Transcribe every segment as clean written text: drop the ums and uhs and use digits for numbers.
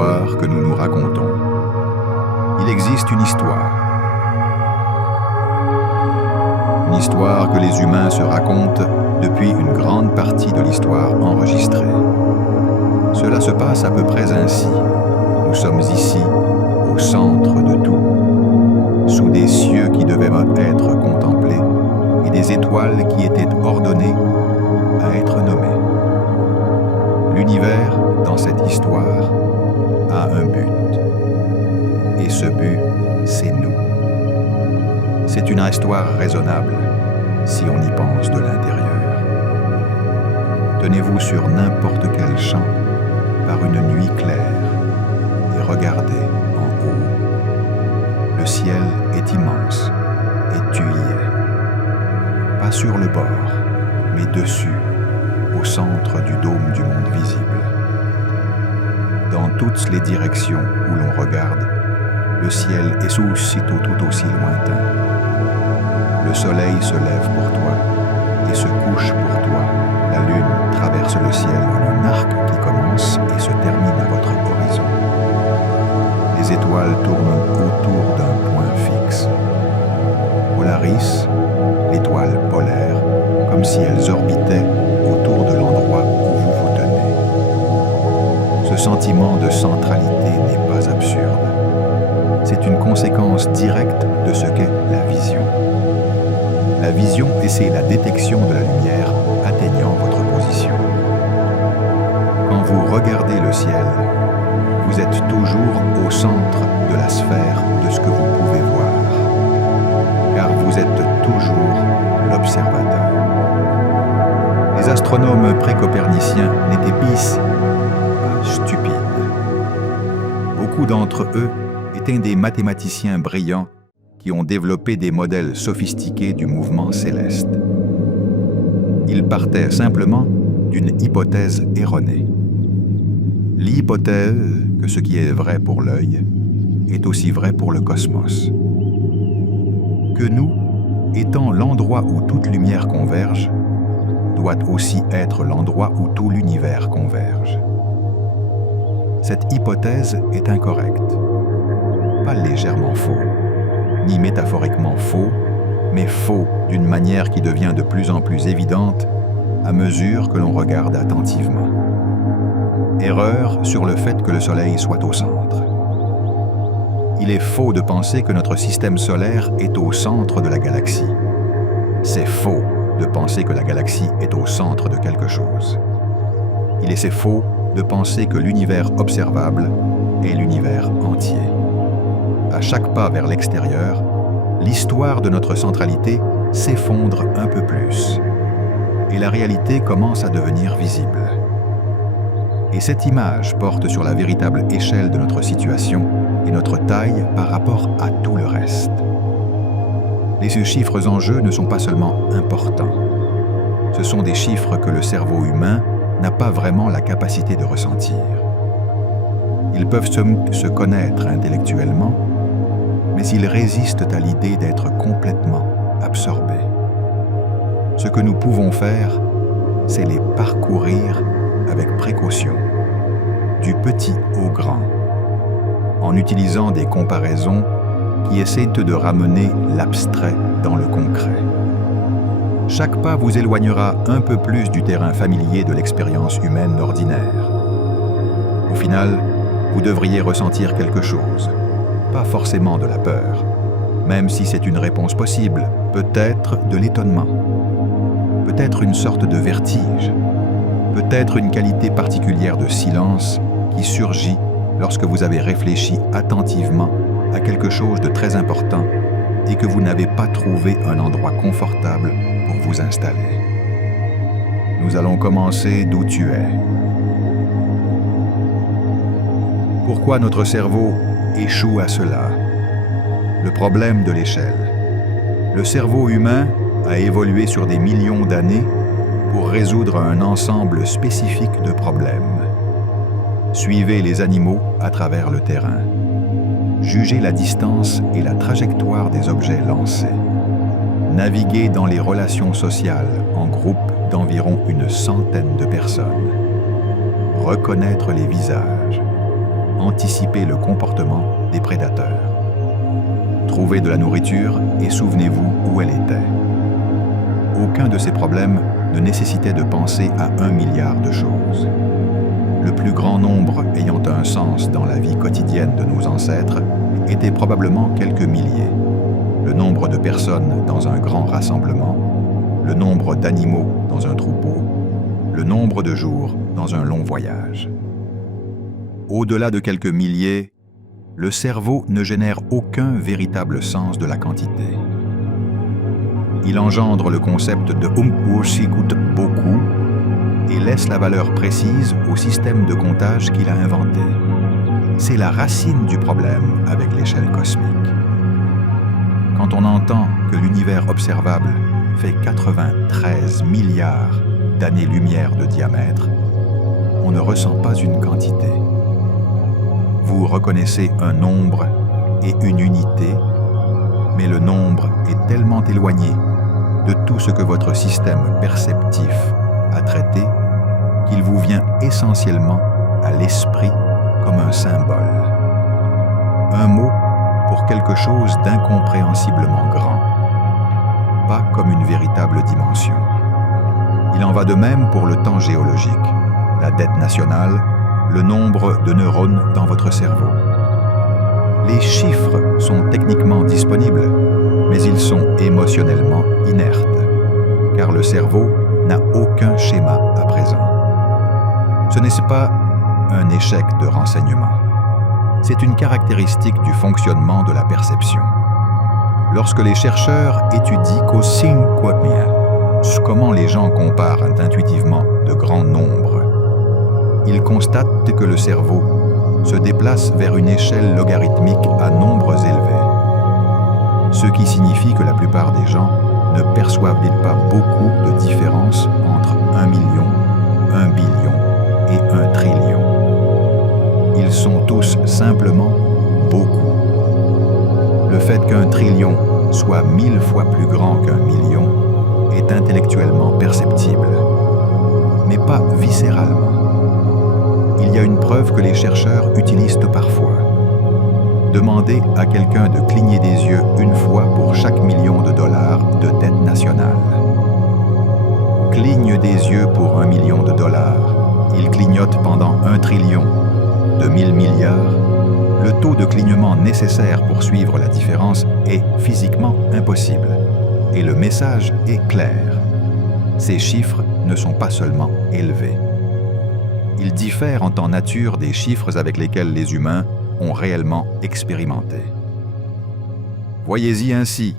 l'histoire que nous nous racontons. Il existe une histoire. Une histoire que les humains se racontent depuis une grande partie de l'histoire enregistrée. Cela se passe à peu près ainsi. Nous sommes ici, au centre de tout, sous des cieux qui devaient être contemplés et des étoiles qui étaient ordonnées à être nommées. L'univers, dans cette histoire, a un but. Et ce but, c'est nous. C'est une histoire raisonnable, si on y pense de l'intérieur. Tenez-vous sur n'importe quel champ par une nuit claire et regardez en haut. Le ciel est immense et tu y es. Pas sur le bord, mais dessus, au centre du dôme du monde visible. Dans toutes les directions où l'on regarde, le ciel est aussitôt tout aussi lointain. Le soleil se lève pour toi et se couche pour toi. La lune traverse le ciel en un arc qui commence et se termine à votre horizon. Les étoiles tournent autour d'un point fixe. Polaris, l'étoile polaire, comme si elles orbitaient autour de l'endroit où vous vous tenez. Ce sentiment de centralité n'est pas absurde. C'est une conséquence directe de ce qu'est la vision. La vision, c'est la détection de la lumière atteignant votre position. Quand vous regardez le ciel, vous êtes toujours au centre de la sphère de ce que vous pouvez voir, car vous êtes toujours l'observateur. Les astronomes pré-coperniciens n'étaient pas stupides. Beaucoup d'entre eux étaient des mathématiciens brillants qui ont développé des modèles sophistiqués du mouvement céleste. Ils partaient simplement d'une hypothèse erronée. L'hypothèse que ce qui est vrai pour l'œil est aussi vrai pour le cosmos. Que nous, étant l'endroit où toute lumière converge, doit aussi être l'endroit où tout l'univers converge. Cette hypothèse est incorrecte, pas légèrement faux, ni métaphoriquement faux, mais faux d'une manière qui devient de plus en plus évidente à mesure que l'on regarde attentivement. Erreur sur le fait que le Soleil soit au centre. Il est faux de penser que notre système solaire est au centre de la galaxie. C'est faux de penser que la galaxie est au centre de quelque chose. C'est faux de penser que l'univers observable est l'univers entier. À chaque pas vers l'extérieur, l'histoire de notre centralité s'effondre un peu plus et la réalité commence à devenir visible. Et cette image porte sur la véritable échelle de notre situation et notre taille par rapport à tout le reste. Les chiffres en jeu ne sont pas seulement importants. Ce sont des chiffres que le cerveau humain n'a pas vraiment la capacité de ressentir. Ils peuvent se connaître intellectuellement, mais ils résistent à l'idée d'être complètement absorbés. Ce que nous pouvons faire, c'est les parcourir avec précaution, du petit au grand, en utilisant des comparaisons qui essaient de ramener l'abstrait dans le concret. Chaque pas vous éloignera un peu plus du terrain familier de l'expérience humaine ordinaire. Au final, vous devriez ressentir quelque chose, pas forcément de la peur, même si c'est une réponse possible, peut-être de l'étonnement, peut-être une sorte de vertige, peut-être une qualité particulière de silence qui surgit lorsque vous avez réfléchi attentivement à quelque chose de très important et que vous n'avez pas trouvé un endroit confortable pour vous installer. Nous allons commencer d'où tu es. Pourquoi notre cerveau échoue à cela? Le problème de l'échelle. Le cerveau humain a évolué sur des millions d'années pour résoudre un ensemble spécifique de problèmes. Suivez les animaux à travers le terrain. Jugez la distance et la trajectoire des objets lancés. Naviguez dans les relations sociales en groupe d'environ une centaine de personnes. Reconnaître les visages. anticiper le comportement des prédateurs. Trouvez de la nourriture et souvenez-vous où elle était. Aucun de ces problèmes ne nécessitait de penser à 1 milliard de choses. Le plus grand nombre ayant un sens dans la vie quotidienne de nos ancêtres était probablement quelques milliers. Le nombre de personnes dans un grand rassemblement, le nombre d'animaux dans un troupeau, le nombre de jours dans un long voyage. Au-delà de quelques milliers, le cerveau ne génère aucun véritable sens de la quantité. Il engendre le concept de coûte beaucoup et laisse la valeur précise au système de comptage qu'il a inventé. C'est la racine du problème avec l'échelle cosmique. Quand on entend que l'univers observable fait 93 milliards d'années-lumière de diamètre, on ne ressent pas une quantité. Vous reconnaissez un nombre et une unité, mais le nombre est tellement éloigné de tout ce que votre système perceptif a traité qu'il vous vient essentiellement à l'esprit comme un symbole. Un mot pour quelque chose d'incompréhensiblement grand, pas comme une véritable dimension. Il en va de même pour le temps géologique, la dette nationale, le nombre de neurones dans votre cerveau. Les chiffres sont techniquement disponibles, mais ils sont émotionnellement inertes, car le cerveau n'a aucun schéma à présent. Ce n'est pas un échec de renseignement. C'est une caractéristique du fonctionnement de la perception. Lorsque les chercheurs étudient comment les gens comparent intuitivement de grands nombres, ils constatent que le cerveau se déplace vers une échelle logarithmique à nombres élevés, ce qui signifie que la plupart des gens ne perçoivent pas beaucoup de différence entre 1 million, 1 billion et 1 trillion. Ils sont tous simplement beaucoup. Le fait qu'un trillion soit 1000 fois plus grand qu'un million est intellectuellement perceptible, mais pas viscéralement. Il y a une preuve que les chercheurs utilisent parfois. Demandez à quelqu'un de cligner des yeux une fois pour chaque million de dollars de dette nationale. Cligne des yeux pour 1 million de dollars. Il clignote pendant 1 trillion. De 1000 milliards, le taux de clignement nécessaire pour suivre la différence est physiquement impossible. Et le message est clair. Ces chiffres ne sont pas seulement élevés. Ils diffèrent en temps nature des chiffres avec lesquels les humains ont réellement expérimenté. Voyez-y ainsi.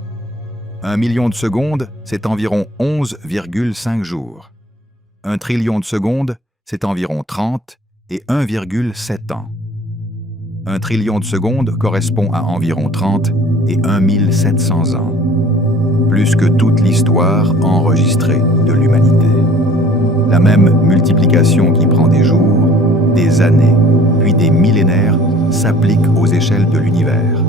1 million de secondes, c'est environ 11,5 jours. 1 trillion de secondes, c'est environ 30 et 1,7 ans. 1 trillion de secondes correspond à environ 30 et 1700 ans. Plus que toute l'histoire enregistrée de l'humanité. La même multiplication qui prend des jours, des années, puis des millénaires s'applique aux échelles de l'univers.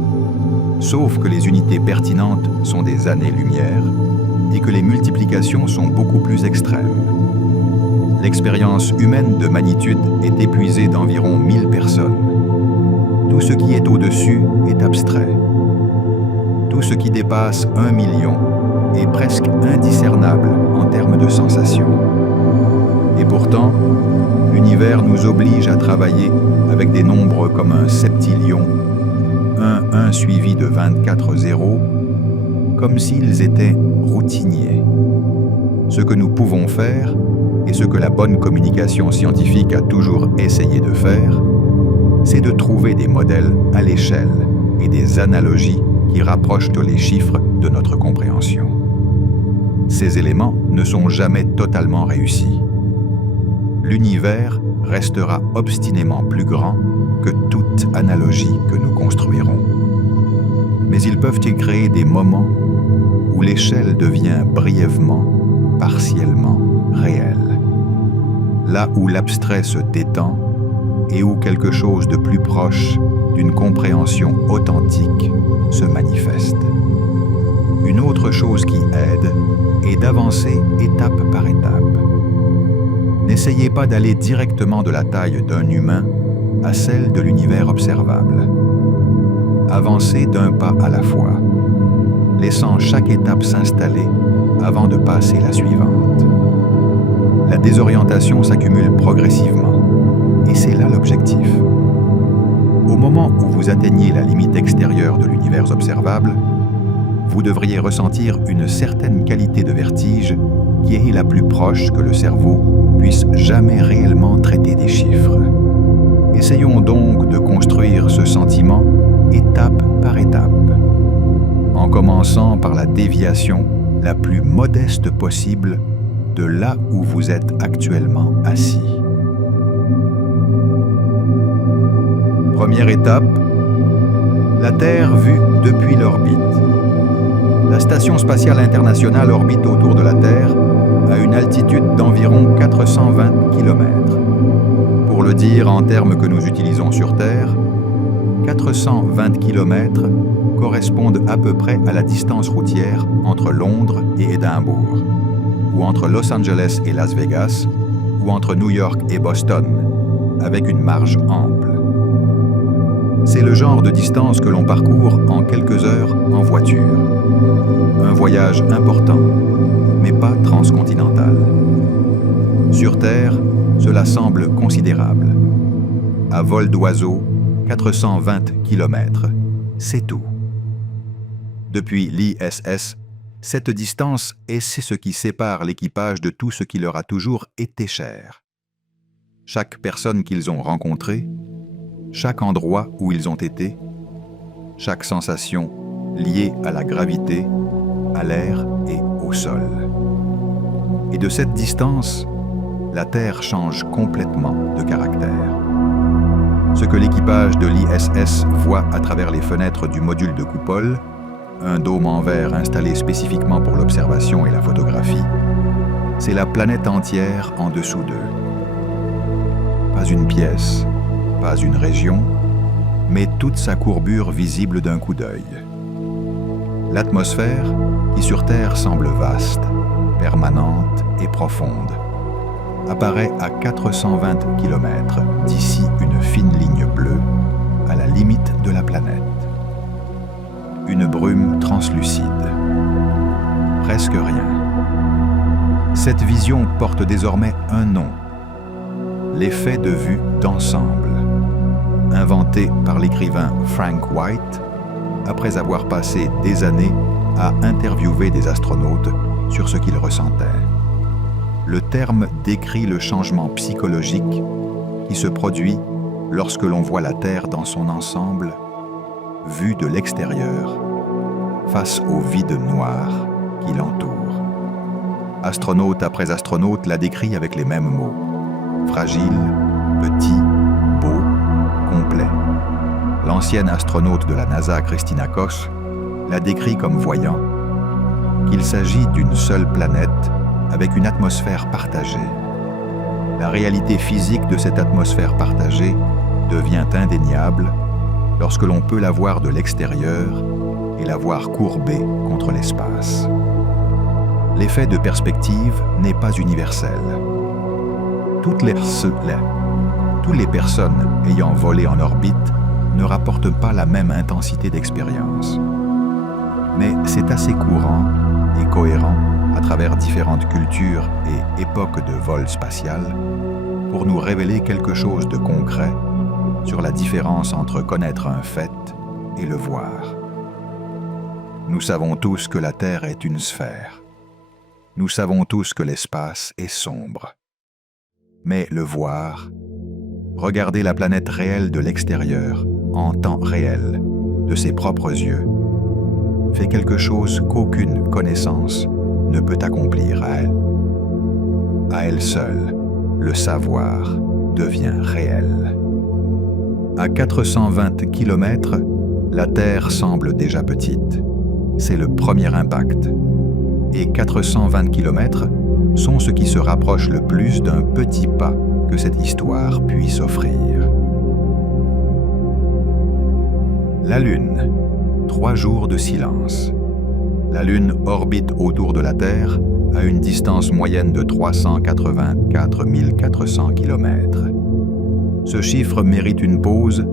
Sauf que les unités pertinentes sont des années-lumière et que les multiplications sont beaucoup plus extrêmes. L'expérience humaine de magnitude est épuisée d'environ 1000 personnes. Tout ce qui est au-dessus est abstrait. Tout ce qui dépasse 1 million est presque indiscernable en termes de sensations. Et pourtant, l'univers nous oblige à travailler avec des nombres comme un septillion, un 1 suivi de 24 zéros, comme s'ils étaient routiniers. Ce que nous pouvons faire, et ce que la bonne communication scientifique a toujours essayé de faire, c'est de trouver des modèles à l'échelle et des analogies qui rapprochent les chiffres de notre compréhension. Ces éléments ne sont jamais totalement réussis. L'univers restera obstinément plus grand que toute analogie que nous construirons. Mais ils peuvent y créer des moments où l'échelle devient brièvement, partiellement réelle. Là où l'abstrait se détend et où quelque chose de plus proche d'une compréhension authentique se manifeste. Une autre chose qui aide est d'avancer étape par étape. N'essayez pas d'aller directement de la taille d'un humain à celle de l'univers observable. Avancez d'un pas à la fois, laissant chaque étape s'installer avant de passer la suivante. La désorientation s'accumule progressivement, et c'est là l'objectif. Au moment où vous atteignez la limite extérieure de l'univers observable, vous devriez ressentir une certaine qualité de vertige qui est la plus proche que le cerveau puisse jamais réellement traiter des chiffres. Essayons donc de construire ce sentiment étape par étape, en commençant par la déviation la plus modeste possible de là où vous êtes actuellement assis. Première étape, la Terre vue depuis l'orbite. La Station spatiale internationale orbite autour de la Terre à une altitude d'environ 420 km. Pour le dire en termes que nous utilisons sur Terre, 420 km correspondent à peu près à la distance routière entre Londres et Édimbourg, ou entre Los Angeles et Las Vegas, ou entre New York et Boston, avec une marge ample. C'est le genre de distance que l'on parcourt en quelques heures en voiture. Un voyage important, mais pas transcontinental. Sur Terre, cela semble considérable. À vol d'oiseau, 420 km, c'est tout. Depuis l'ISS, cette distance est ce qui sépare l'équipage de tout ce qui leur a toujours été cher. Chaque personne qu'ils ont rencontrée, chaque endroit où ils ont été, chaque sensation liée à la gravité, à l'air et au sol. Et de cette distance, la Terre change complètement de caractère. Ce que l'équipage de l'ISS voit à travers les fenêtres du module de coupole, un dôme en verre installé spécifiquement pour l'observation et la photographie, c'est la planète entière en dessous d'eux. Pas une pièce, pas une région, mais toute sa courbure visible d'un coup d'œil. L'atmosphère, qui sur Terre semble vaste, permanente et profonde, apparaît à 420 km d'ici une fine ligne bleue à la limite de la planète. Une brume translucide. Presque rien. Cette vision porte désormais un nom. L'effet de vue d'ensemble, inventé par l'écrivain Frank White après avoir passé des années à interviewer des astronautes sur ce qu'ils ressentaient. Le terme décrit le changement psychologique qui se produit lorsque l'on voit la Terre dans son ensemble, vue de l'extérieur, face au vide noir qui l'entoure. Astronaute après astronaute la décrit avec les mêmes mots. Fragile, petit, beau, complet. L'ancienne astronaute de la NASA, Christina Koch, la décrit comme voyant qu'il s'agit d'une seule planète avec une atmosphère partagée. La réalité physique de cette atmosphère partagée devient indéniable lorsque l'on peut la voir de l'extérieur et la voir courbée contre l'espace. L'effet de perspective n'est pas universel. Toutes les personnes ayant volé en orbite ne rapportent pas la même intensité d'expérience. Mais c'est assez courant et cohérent à travers différentes cultures et époques de vol spatial pour nous révéler quelque chose de concret sur la différence entre connaître un fait et le voir. Nous savons tous que la Terre est une sphère. Nous savons tous que l'espace est sombre. Mais le voir, regarder la planète réelle de l'extérieur, en temps réel, de ses propres yeux, fait quelque chose qu'aucune connaissance ne peut accomplir à elle. À elle seule, le savoir devient réel. À 420 km, la Terre semble déjà petite. C'est le premier impact. Et 420 km sont ce qui se rapproche le plus d'un petit pas que cette histoire puisse offrir. La Lune. 3 jours de silence. La Lune orbite autour de la Terre à une distance moyenne de 384 400 km. Ce chiffre mérite une pause,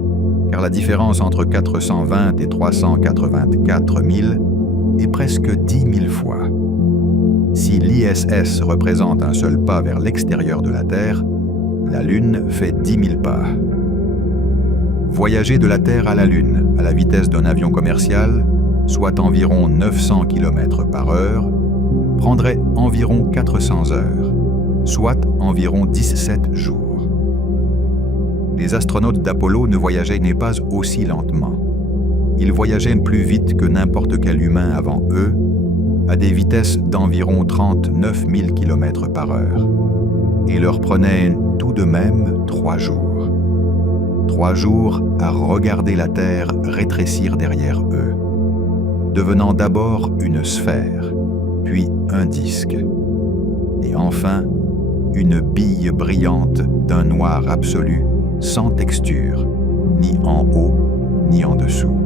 car la différence entre 420 et 384 000 est presque 10 000 fois. Si l'ISS représente un seul pas vers l'extérieur de la Terre, la Lune fait 10 000 pas. Voyager de la Terre à la Lune à la vitesse d'un avion commercial, soit environ 900 km/h, prendrait environ 400 heures, soit environ 17 jours. Les astronautes d'Apollo ne voyageaient pas aussi lentement. Ils voyageaient plus vite que n'importe quel humain avant eux, à des vitesses d'environ 39 000 km/h, et leur prenait tout de même 3 jours. 3 jours à regarder la Terre rétrécir derrière eux, devenant d'abord une sphère, puis un disque, et enfin une bille brillante d'un noir absolu, sans texture, ni en haut, ni en dessous.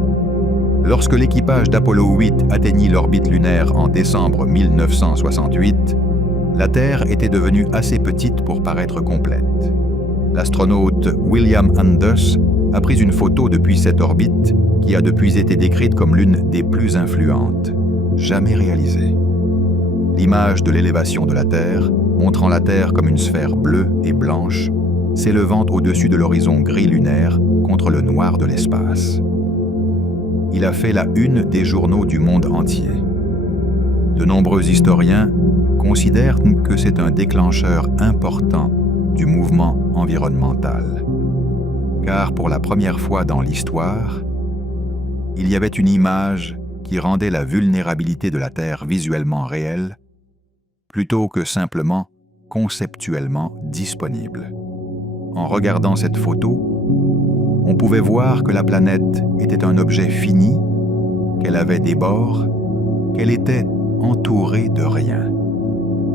Lorsque l'équipage d'Apollo 8 atteignit l'orbite lunaire en décembre 1968, la Terre était devenue assez petite pour paraître complète. L'astronaute William Anders a pris une photo depuis cette orbite qui a depuis été décrite comme l'une des plus influentes, jamais réalisée. L'image de l'élévation de la Terre, montrant la Terre comme une sphère bleue et blanche, s'élevant au-dessus de l'horizon gris lunaire contre le noir de l'espace. Il a fait la une des journaux du monde entier. De nombreux historiens considèrent que c'est un déclencheur important du mouvement environnemental. Car pour la première fois dans l'histoire, il y avait une image qui rendait la vulnérabilité de la Terre visuellement réelle, plutôt que simplement conceptuellement disponible. En regardant cette photo, on pouvait voir que la planète était un objet fini, qu'elle avait des bords, qu'elle était entourée de rien.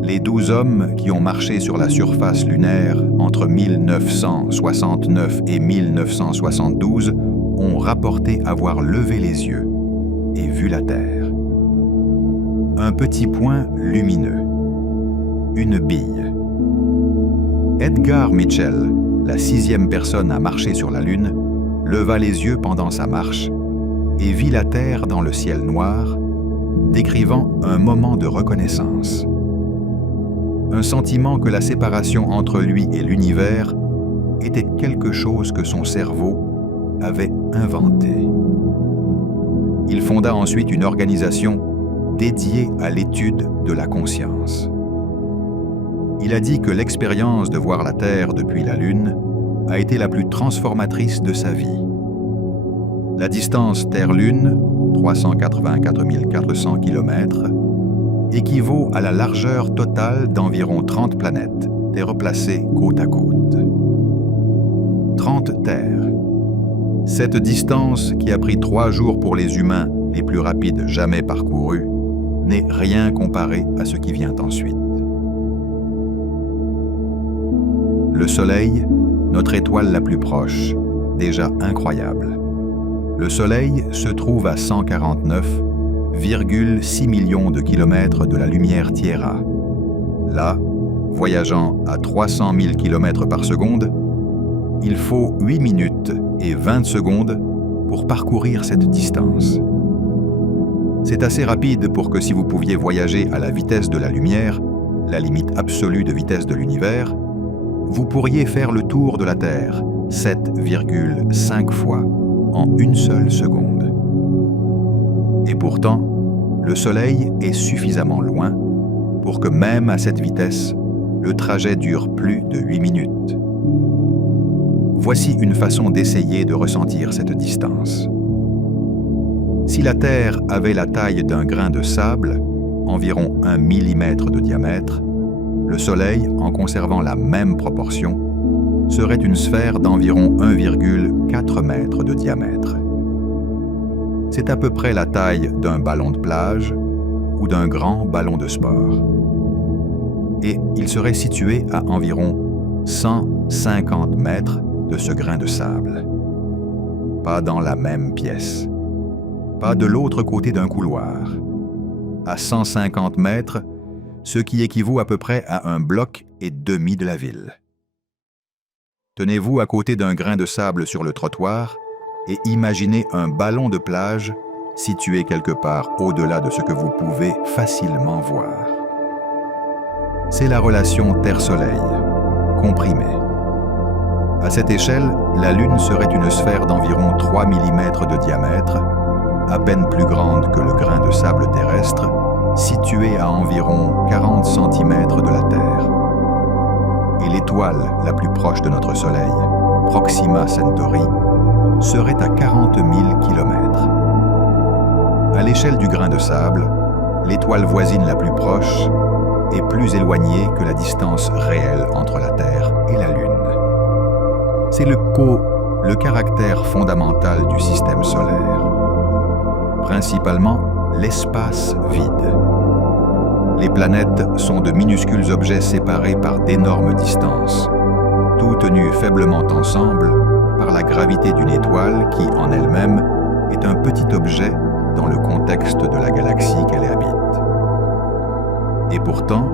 Les 12 hommes qui ont marché sur la surface lunaire entre 1969 et 1972 ont rapporté avoir levé les yeux et vu la Terre. Un petit point lumineux, une bille. Edgar Mitchell, la 6e personne à marcher sur la Lune, leva les yeux pendant sa marche et vit la Terre dans le ciel noir, décrivant un moment de reconnaissance. Un sentiment que la séparation entre lui et l'univers était quelque chose que son cerveau avait inventé. Il fonda ensuite une organisation dédiée à l'étude de la conscience. Il a dit que l'expérience de voir la Terre depuis la Lune a été la plus transformatrice de sa vie. La distance Terre-Lune, 384 400 km, équivaut à la largeur totale d'environ 30 planètes, terres placées côte à côte. 30 terres. Cette distance, qui a pris 3 jours pour les humains les plus rapides jamais parcourus, n'est rien comparé à ce qui vient ensuite. Le Soleil, notre étoile la plus proche, déjà incroyable. Le Soleil se trouve à 149,6 millions de kilomètres de la lumière Tierra. Là, voyageant à 300 000 km par seconde, il faut 8 minutes et 20 secondes pour parcourir cette distance. C'est assez rapide pour que si vous pouviez voyager à la vitesse de la lumière, la limite absolue de vitesse de l'univers, vous pourriez faire le tour de la Terre 7,5 fois en une seule seconde. Et pourtant, le Soleil est suffisamment loin pour que même à cette vitesse, le trajet dure plus de 8 minutes. Voici une façon d'essayer de ressentir cette distance. Si la Terre avait la taille d'un grain de sable, environ 1 millimètre de diamètre, le Soleil, en conservant la même proportion, serait une sphère d'environ 1,4 mètre de diamètre. C'est à peu près la taille d'un ballon de plage ou d'un grand ballon de sport. Et il serait situé à environ 150 mètres de ce grain de sable. Pas dans la même pièce. Pas de l'autre côté d'un couloir. À 150 mètres, ce qui équivaut à peu près à un bloc et demi de la ville. Tenez-vous à côté d'un grain de sable sur le trottoir et imaginez un ballon de plage situé quelque part au-delà de ce que vous pouvez facilement voir. C'est la relation Terre-Soleil, comprimée. À cette échelle, la Lune serait une sphère d'environ 3 mm de diamètre, à peine plus grande que le grain de sable terrestre, située à environ 40 cm de la Terre. Et l'étoile la plus proche de notre Soleil, Proxima Centauri, serait à 40 000 km. À l'échelle du grain de sable, l'étoile voisine la plus proche est plus éloignée que la distance réelle entre la Terre et la Lune. C'est le caractère fondamental du système solaire. Principalement, l'espace vide. Les planètes sont de minuscules objets séparés par d'énormes distances, tout tenus faiblement ensemble par la gravité d'une étoile qui, en elle-même, est un petit objet dans le contexte de la galaxie qu'elle habite. Et pourtant,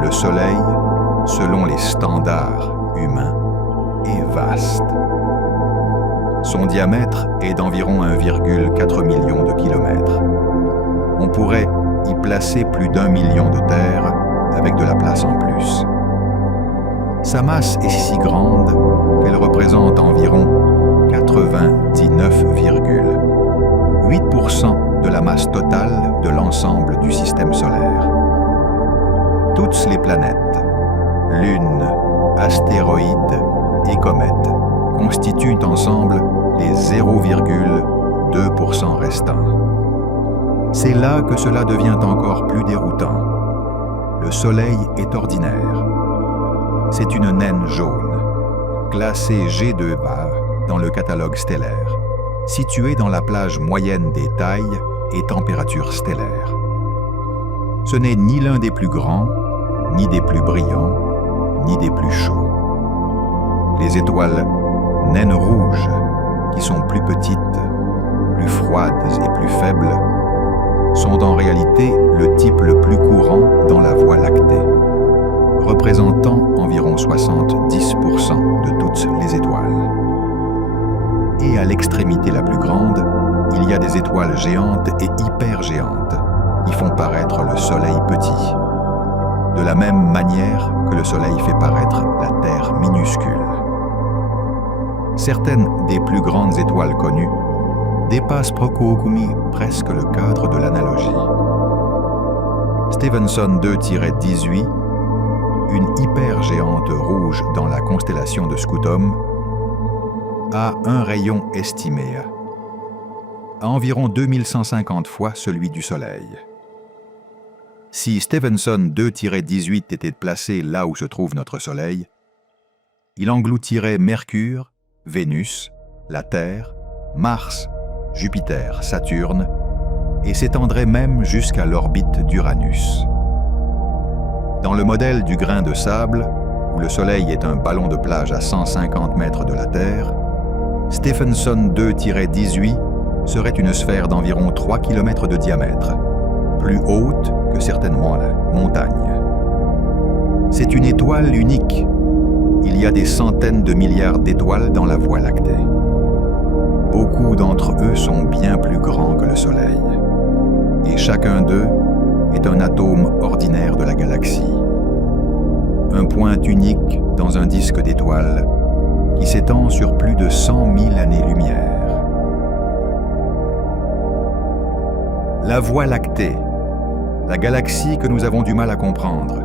le Soleil, selon les standards humains, est vaste. Son diamètre est d'environ 1,4 million de kilomètres. On pourrait y placer plus d'1 million de terres avec de la place en plus. Sa masse est si grande qu'elle représente environ 99,8% de la masse totale de l'ensemble du système solaire. Toutes les planètes, lunes, astéroïdes et comètes constituent ensemble les 0,2% restants. C'est là que cela devient encore plus déroutant. Le Soleil est ordinaire. C'est une naine jaune, classée G2A dans le catalogue stellaire, située dans la plage moyenne des tailles et températures stellaires. Ce n'est ni l'un des plus grands, ni des plus brillants, ni des plus chauds. Les étoiles naines rouges, qui sont plus petites, plus froides et plus faibles, sont en réalité le type le plus courant dans la Voie lactée, représentant environ 70% de toutes les étoiles. Et à l'extrémité la plus grande, il y a des étoiles géantes et hypergéantes qui font paraître le Soleil petit, de la même manière que le Soleil fait paraître la Terre minuscule. Certaines des plus grandes étoiles connues dépassent Prokookumi presque le cadre de l'analogie. Stephenson 2-18, une hypergéante rouge dans la constellation de Scutum, a un rayon estimé à environ 2150 fois celui du Soleil. Si Stephenson 2-18 était placé là où se trouve notre Soleil, il engloutirait Mercure, Vénus, la Terre, Mars, Jupiter, Saturne, et s'étendrait même jusqu'à l'orbite d'Uranus. Dans le modèle du grain de sable, où le Soleil est un ballon de plage à 150 mètres de la Terre, Stephenson 2-18 serait une sphère d'environ 3 km de diamètre, plus haute que certaines montagnes. C'est une étoile unique. Il y a des centaines de milliards d'étoiles dans la Voie lactée. Beaucoup d'entre eux sont bien plus grands que le Soleil, et chacun d'eux est un atome ordinaire de la galaxie. Un point unique dans un disque d'étoiles qui s'étend sur plus de 100 000 années-lumière. La Voie lactée, la galaxie que nous avons du mal à comprendre.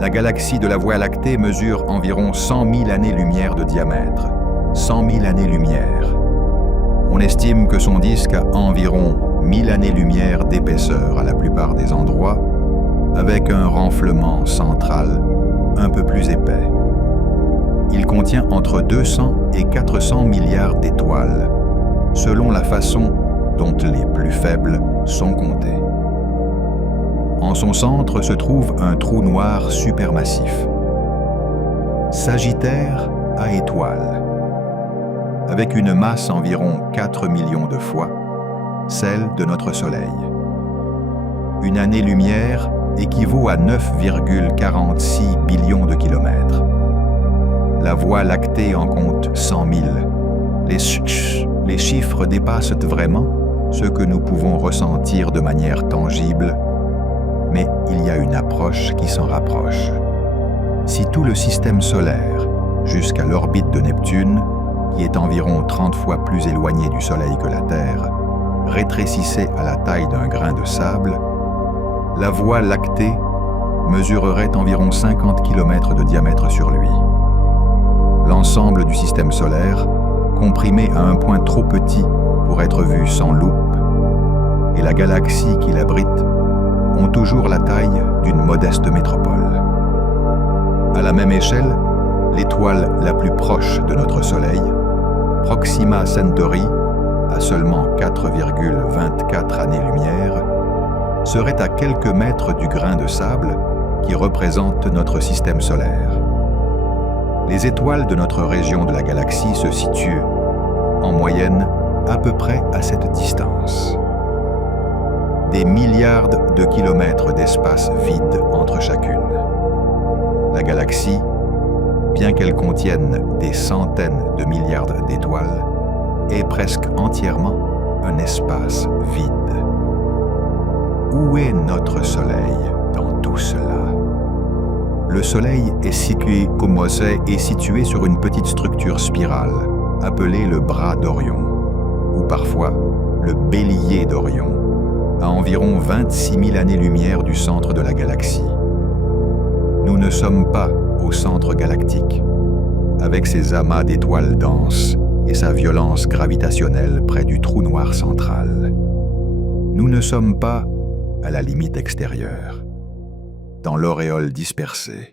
La galaxie de la Voie lactée mesure environ 100 000 années-lumière de diamètre. 100 000 années-lumière. On estime que son disque a environ 1000 années-lumière d'épaisseur à la plupart des endroits, avec un renflement central un peu plus épais. Il contient entre 200 et 400 milliards d'étoiles, selon la façon dont les plus faibles sont comptées. En son centre se trouve un trou noir supermassif, Sagittaire à étoile, avec une masse environ 4 millions de fois celle de notre Soleil. Une année-lumière équivaut à 9,46 billions de kilomètres. La Voie lactée en compte 100 000. Les chiffres dépassent vraiment ce que nous pouvons ressentir de manière tangible, mais il y a une approche qui s'en rapproche. Si tout le système solaire, jusqu'à l'orbite de Neptune, qui est environ 30 fois plus éloigné du Soleil que la Terre, rétrécissait à la taille d'un grain de sable, la Voie lactée mesurerait environ 50 km de diamètre sur lui. L'ensemble du système solaire, comprimé à un point trop petit pour être vu sans loupe, et la galaxie qui l'abrite ont toujours la taille d'une modeste métropole. À la même échelle, l'étoile la plus proche de notre Soleil, Proxima Centauri, à seulement 4,24 années-lumière, serait à quelques mètres du grain de sable qui représente notre système solaire. Les étoiles de notre région de la galaxie se situent, en moyenne, à peu près à cette distance. Des milliards de kilomètres d'espace vide entre chacune. La galaxie, bien qu'elle contienne des centaines de milliards d'étoiles, est presque entièrement un espace vide. Où est notre Soleil dans tout cela? Le Soleil est situé sur une petite structure spirale, appelée le bras d'Orion, ou parfois le bélier d'Orion, à environ 26 000 années-lumière du centre de la galaxie. Nous ne sommes pas au centre galactique, avec ses amas d'étoiles denses et sa violence gravitationnelle près du trou noir central. Nous ne sommes pas à la limite extérieure, dans l'auréole dispersée.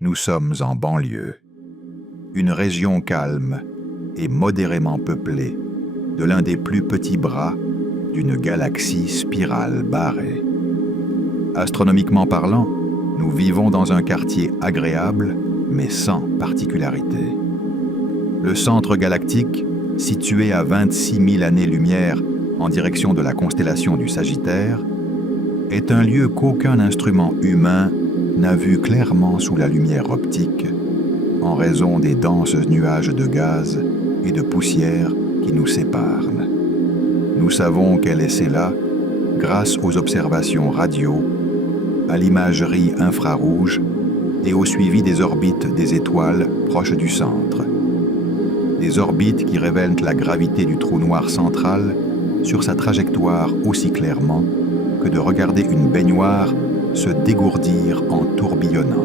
Nous sommes en banlieue, une région calme et modérément peuplée de l'un des plus petits bras d'une galaxie spirale barrée. Astronomiquement parlant, nous vivons dans un quartier agréable, mais sans particularité. Le centre galactique, situé à 26 000 années-lumière en direction de la constellation du Sagittaire, est un lieu qu'aucun instrument humain n'a vu clairement sous la lumière optique, en raison des denses nuages de gaz et de poussière qui nous séparent. Nous savons qu'elle est là grâce aux observations radio, à l'imagerie infrarouge et au suivi des orbites des étoiles proches du centre. Des orbites qui révèlent la gravité du trou noir central sur sa trajectoire aussi clairement que de regarder une baignoire se dégourdir en tourbillonnant.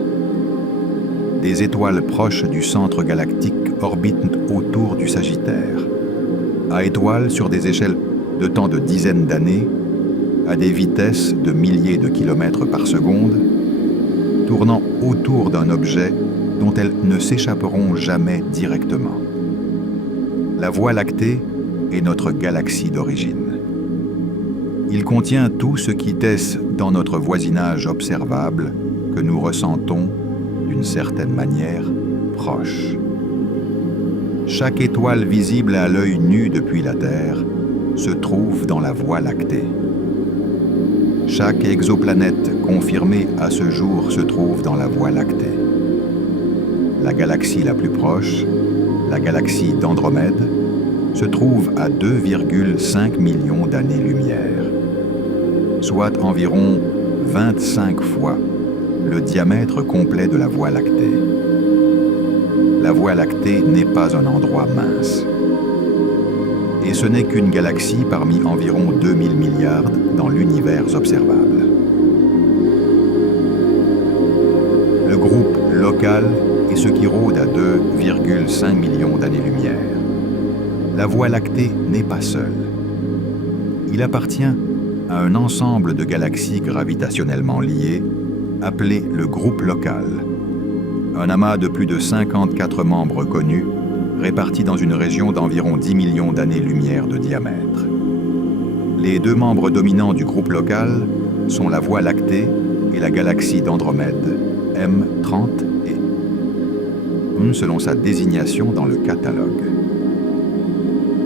Des étoiles proches du centre galactique orbitent autour du Sagittaire, à étoiles sur des échelles de temps de dizaines d'années, à des vitesses de milliers de kilomètres par seconde, tournant autour d'un objet dont elles ne s'échapperont jamais directement. La Voie lactée est notre galaxie d'origine. Il contient tout ce qui est dans notre voisinage observable que nous ressentons, d'une certaine manière, proche. Chaque étoile visible à l'œil nu depuis la Terre se trouve dans la Voie lactée. Chaque exoplanète confirmée à ce jour se trouve dans la Voie lactée. La galaxie la plus proche, la galaxie d'Andromède, se trouve à 2,5 millions d'années-lumière, soit environ 25 fois le diamètre complet de la Voie lactée. La Voie lactée n'est pas un endroit mince. Et ce n'est qu'une galaxie parmi environ 2000 milliards dans l'univers observable. Le groupe local est ce qui rôde à 2,5 millions d'années-lumière. La Voie lactée n'est pas seule. Il appartient à un ensemble de galaxies gravitationnellement liées, appelé le groupe local, un amas de plus de 54 membres connus, répartis dans une région d'environ 10 millions d'années-lumière de diamètre. Les deux membres dominants du groupe local sont la Voie lactée et la galaxie d'Andromède, M30E, selon sa désignation dans le catalogue.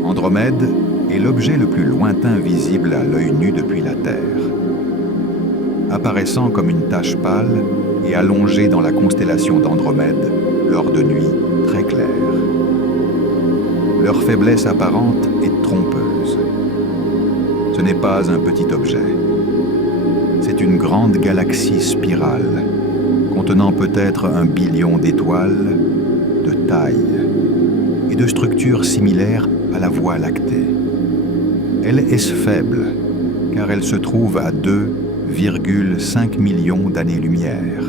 Andromède est l'objet le plus lointain visible à l'œil nu depuis la Terre. Apparaissant comme une tache pâle et allongée dans la constellation d'Andromède, lors de nuits très claires. Leur faiblesse apparente est trompeuse. Ce n'est pas un petit objet. C'est une grande galaxie spirale, contenant peut-être 1 billion d'étoiles, de taille et de structure similaire à la Voie lactée. Elle est faible, car elle se trouve à 2,5 millions d'années-lumière.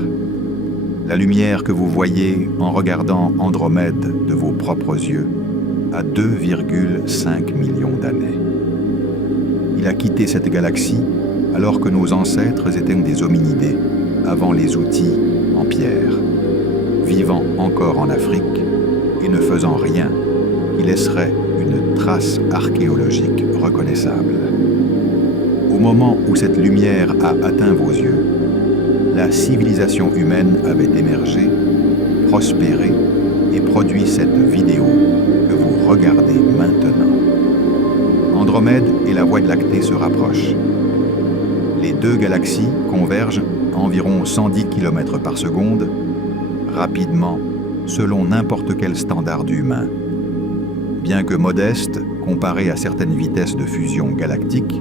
La lumière que vous voyez en regardant Andromède de vos propres yeux a 2,5 millions d'années. Il a quitté cette galaxie alors que nos ancêtres étaient des hominidés, avant les outils en pierre, vivant encore en Afrique et ne faisant rien qui laisserait une trace archéologique reconnaissable. Au moment où cette lumière a atteint vos yeux, la civilisation humaine avait émergé, prospéré et produit cette vidéo que vous regardez maintenant. Andromède et la Voie lactée se rapprochent. Les deux galaxies convergent à environ 110 km par seconde, rapidement, selon n'importe quel standard humain. Bien que modeste comparé à certaines vitesses de fusion galactique,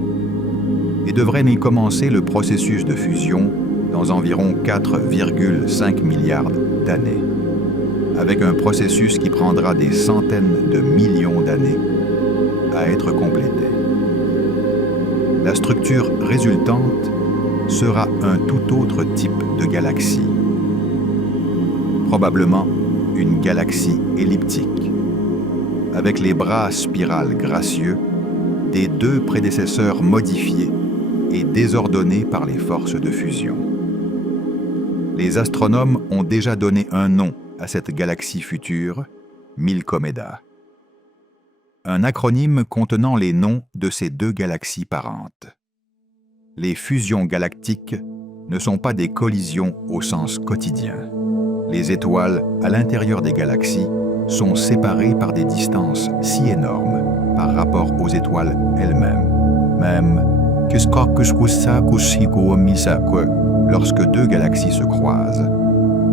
et devrait n'y commencer le processus de fusion dans environ 4,5 milliards d'années, avec un processus qui prendra des centaines de millions d'années à être complété. La structure résultante sera un tout autre type de galaxie, probablement une galaxie elliptique, avec les bras spirales gracieux des deux prédécesseurs modifiés et désordonnés par les forces de fusion. Les astronomes ont déjà donné un nom à cette galaxie future, Milkomeda, un acronyme contenant les noms de ces deux galaxies parentes. Les fusions galactiques ne sont pas des collisions au sens quotidien. Les étoiles à l'intérieur des galaxies sont séparées par des distances si énormes par rapport aux étoiles elles-mêmes. Même lorsque deux galaxies se croisent,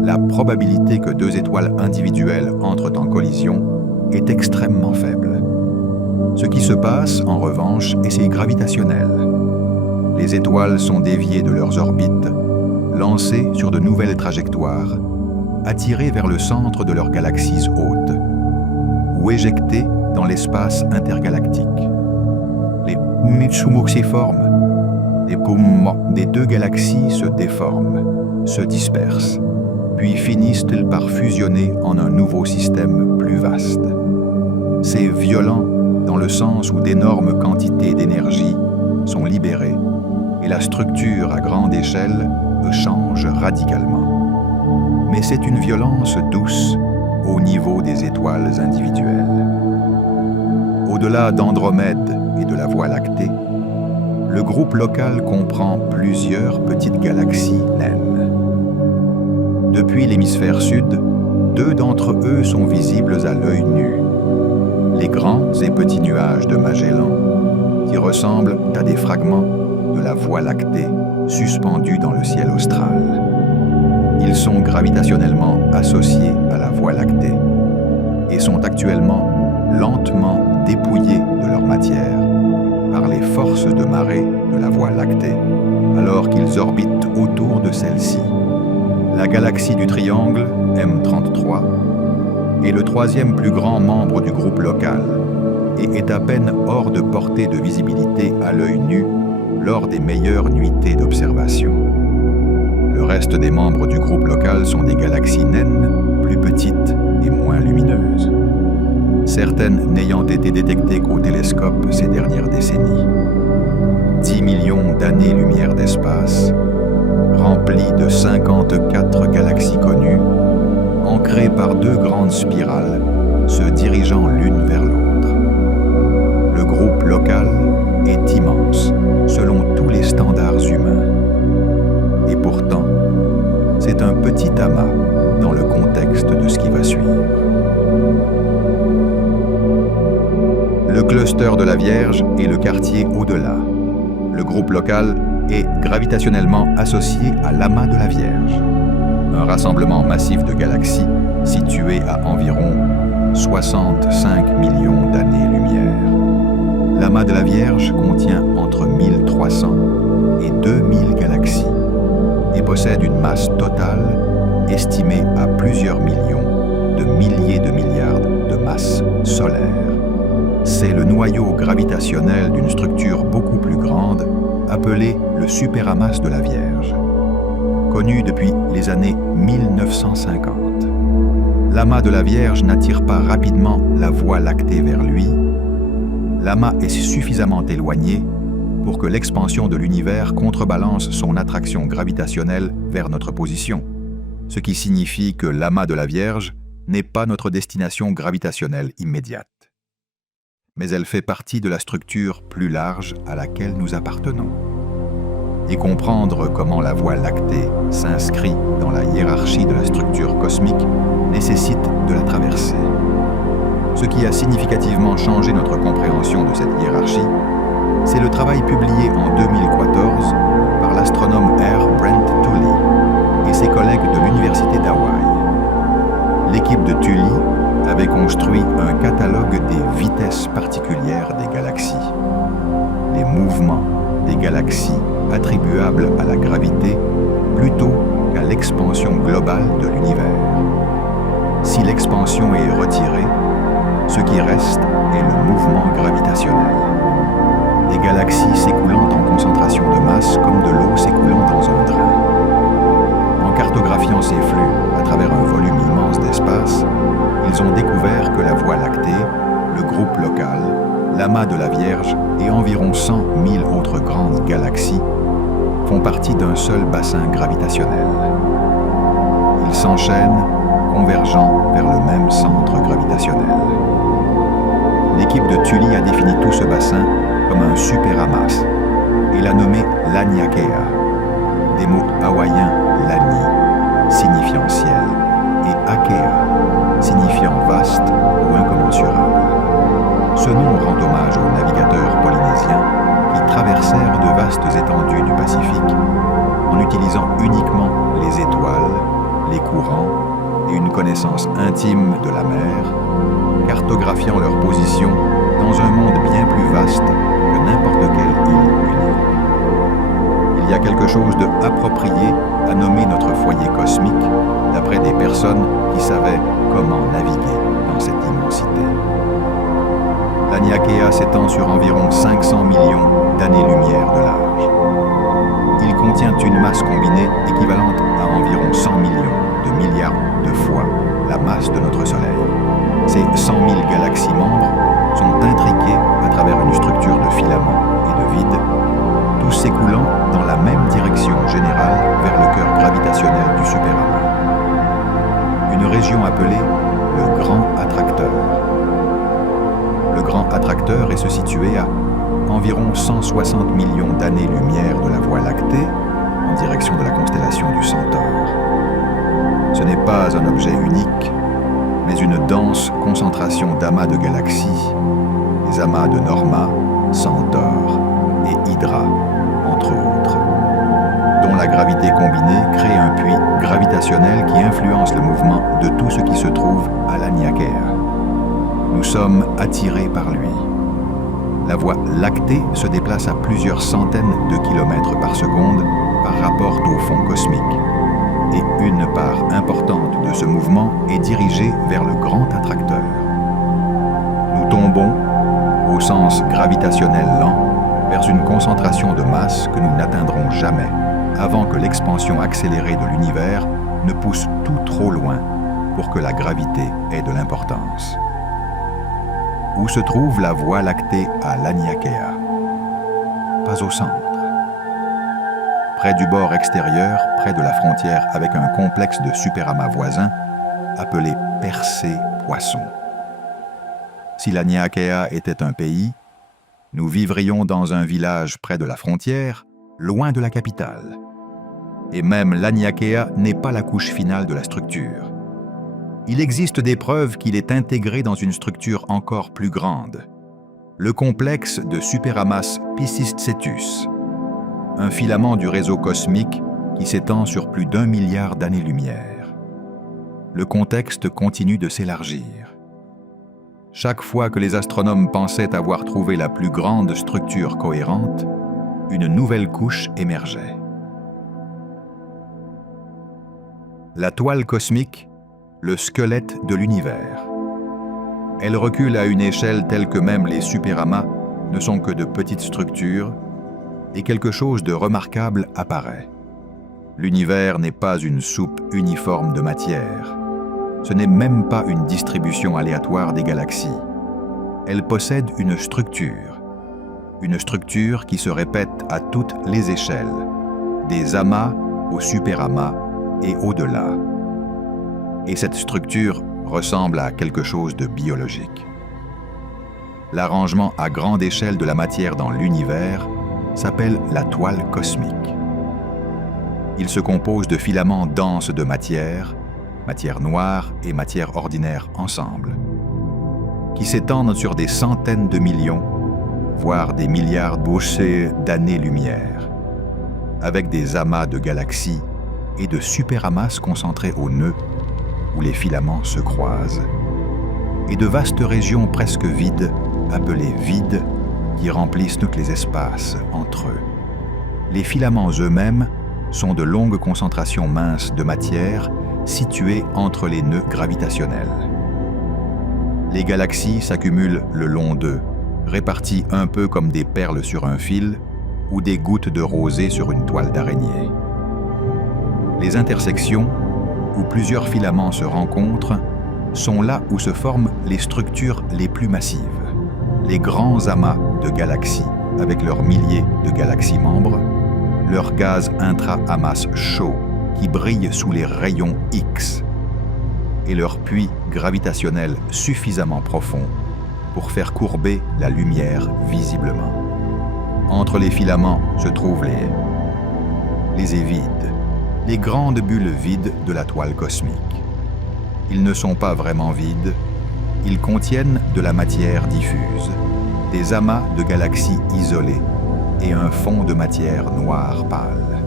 la probabilité que deux étoiles individuelles entrent en collision est extrêmement faible. Ce qui se passe, en revanche, est gravitationnel. Les étoiles sont déviées de leurs orbites, lancées sur de nouvelles trajectoires, attirées vers le centre de leurs galaxies hôtes, ou éjectées dans l'espace intergalactique. Les muxiformes des deux galaxies se déforment, se dispersent, puis finissent-ils par fusionner en un nouveau système plus vaste. C'est violent dans le sens où d'énormes quantités d'énergie sont libérées et la structure à grande échelle change radicalement. Mais c'est une violence douce au niveau des étoiles individuelles. Au-delà d'Andromède et de la Voie lactée, le groupe local comprend plusieurs petites galaxies naines. Depuis l'hémisphère sud, deux d'entre eux sont visibles à l'œil nu. Les grands et petits nuages de Magellan, qui ressemblent à des fragments de la Voie lactée suspendus dans le ciel austral. Ils sont gravitationnellement associés à la Voie lactée et sont actuellement lentement dépouillés de leur matière par les forces de marée de la Voie lactée, alors qu'ils orbitent autour de celle-ci. La galaxie du triangle, M33, est le troisième plus grand membre du groupe local et est à peine hors de portée de visibilité à l'œil nu lors des meilleures nuitées d'observation. Le reste des membres du groupe local sont des galaxies naines, plus petites et moins lumineuses, certaines n'ayant été détectées qu'au télescope ces dernières décennies. 10 millions d'années-lumière d'espace, remplies de 54 galaxies connues, ancrées par deux grandes spirales se dirigeant l'une vers l'autre. Le groupe local est immense, selon tous les standards humains. Et pourtant, c'est un petit amas dans le contexte de ce qui va suivre. Le cluster de la Vierge est le quartier au-delà. Le groupe local est gravitationnellement associé à l'amas de la Vierge, un rassemblement massif de galaxies situé à environ 65 millions d'années-lumière. L'amas de la Vierge contient entre 1300 et 2000 galaxies et possède une masse totale estimée à plusieurs millions de milliers de milliards de masses solaires. C'est le noyau gravitationnel d'une structure beaucoup plus grande, appelée le superamas de la Vierge, connu depuis les années 1950. L'amas de la Vierge n'attire pas rapidement la Voie lactée vers lui. L'amas est suffisamment éloigné pour que l'expansion de l'univers contrebalance son attraction gravitationnelle vers notre position, ce qui signifie que l'amas de la Vierge n'est pas notre destination gravitationnelle immédiate. Mais elle fait partie de la structure plus large à laquelle nous appartenons. Et comprendre comment la Voie lactée s'inscrit dans la hiérarchie de la structure cosmique nécessite de la traverser. Ce qui a significativement changé notre compréhension de cette hiérarchie, c'est le travail publié en 2014 par l'astronome R. Brent Tully et ses collègues de l'Université d'Hawaï. L'équipe de Tully avait construit un catalogue des vitesses particulières des galaxies, les mouvements des galaxies attribuables à la gravité plutôt qu'à l'expansion globale de l'univers. Si l'expansion est retirée, ce qui reste est le mouvement gravitationnel. Des galaxies s'écoulant en concentration de masse comme de l'eau s'écoulant dans un drain. En cartographiant ces flux à travers un volume immense d'espace, ils ont découvert que la Voie lactée, le groupe local, l'amas de la Vierge et environ 100 000 autres grandes galaxies font partie d'un seul bassin gravitationnel. Ils s'enchaînent, convergeant vers le même centre gravitationnel. L'équipe de Tully a défini tout ce bassin comme un superamas et l'a nommé Laniakea, des mots hawaïens Lani, signifiant ciel, et Akea, signifiant vaste ou incommensurable. Ce nom rend hommage aux navigateurs polynésiens qui traversèrent de vastes étendues du Pacifique en utilisant uniquement les étoiles, les courants et une connaissance intime de la mer, cartographiant leur position dans un monde bien plus vaste que n'importe quelle île unie. Il y a quelque chose de approprié à nommer notre foyer cosmique d'après des personnes qui savaient comment naviguer dans cette immensité. Laniakea s'étend sur environ 500 millions d'années-lumière de large. Il contient une masse combinée équivalente à environ 100 millions de milliards de fois la masse de notre Soleil. Ces 100 000 galaxies membres sont intriquées à travers une structure de filaments et de vide, tous s'écoulant dans la même direction générale vers le cœur gravitationnel du superamas. Une région appelée le Grand Attracteur. Le Grand Attracteur est se situer à environ 160 millions d'années-lumière de la Voie lactée, en direction de la constellation du Centaure. Ce n'est pas un objet unique, mais une dense concentration d'amas de galaxies, les amas de Norma, Centaure et Hydra, entre autres, dont la gravité combinée crée un puits gravitationnel qui influence le mouvement de tout ce qui se trouve à Laniakea. Nous sommes attirés par lui. La Voie lactée se déplace à plusieurs centaines de kilomètres par seconde par rapport au fond cosmique, et une part importante de ce mouvement est dirigée vers le Grand Attracteur. Nous tombons, au sens gravitationnel lent, vers une concentration de masse que nous n'atteindrons jamais avant que l'expansion accélérée de l'univers ne pousse tout trop loin pour que la gravité ait de l'importance. Où se trouve la Voie lactée à Laniakea? Pas au centre. Près du bord extérieur, près de la frontière avec un complexe de superamas voisins appelé Persée-Poisson. Si Laniakea était un pays, nous vivrions dans un village près de la frontière, loin de la capitale. Et même Laniakea n'est pas la couche finale de la structure. Il existe des preuves qu'il est intégré dans une structure encore plus grande, le complexe de superamas Piscis Cetus, un filament du réseau cosmique qui s'étend sur plus d'1 milliard d'années-lumière. le contexte continue de s'élargir. Chaque fois que les astronomes pensaient avoir trouvé la plus grande structure cohérente, une nouvelle couche émergeait. La toile cosmique, le squelette de l'univers. Elle recule à une échelle telle que même les superamas ne sont que de petites structures, et quelque chose de remarquable apparaît. L'univers n'est pas une soupe uniforme de matière. Ce n'est même pas une distribution aléatoire des galaxies. Elle possède une structure qui se répète à toutes les échelles, des amas aux superamas et au-delà. Et cette structure ressemble à quelque chose de biologique. L'arrangement à grande échelle de la matière dans l'univers s'appelle la toile cosmique. Il se compose de filaments denses de matière noire et matière ordinaire ensemble, qui s'étendent sur des centaines de millions, voire des milliards bouchées d'années-lumière, avec des amas de galaxies et de superamas concentrés au nœud, où les filaments se croisent, et de vastes régions presque vides, appelées vides, qui remplissent tous les espaces entre eux. Les filaments eux-mêmes sont de longues concentrations minces de matière situées entre les nœuds gravitationnels. Les galaxies s'accumulent le long d'eux, réparties un peu comme des perles sur un fil ou des gouttes de rosée sur une toile d'araignée. Les intersections, où plusieurs filaments se rencontrent, sont là où se forment les structures les plus massives, les grands amas de galaxies avec leurs milliers de galaxies membres, leurs gaz intra-amas chauds qui brillent sous les rayons X, et leur puits gravitationnel suffisamment profond pour faire courber la lumière visiblement. Entre les filaments se trouvent les évides, les grandes bulles vides de la toile cosmique. Ils ne sont pas vraiment vides, ils contiennent de la matière diffuse, des amas de galaxies isolées et un fond de matière noire pâle.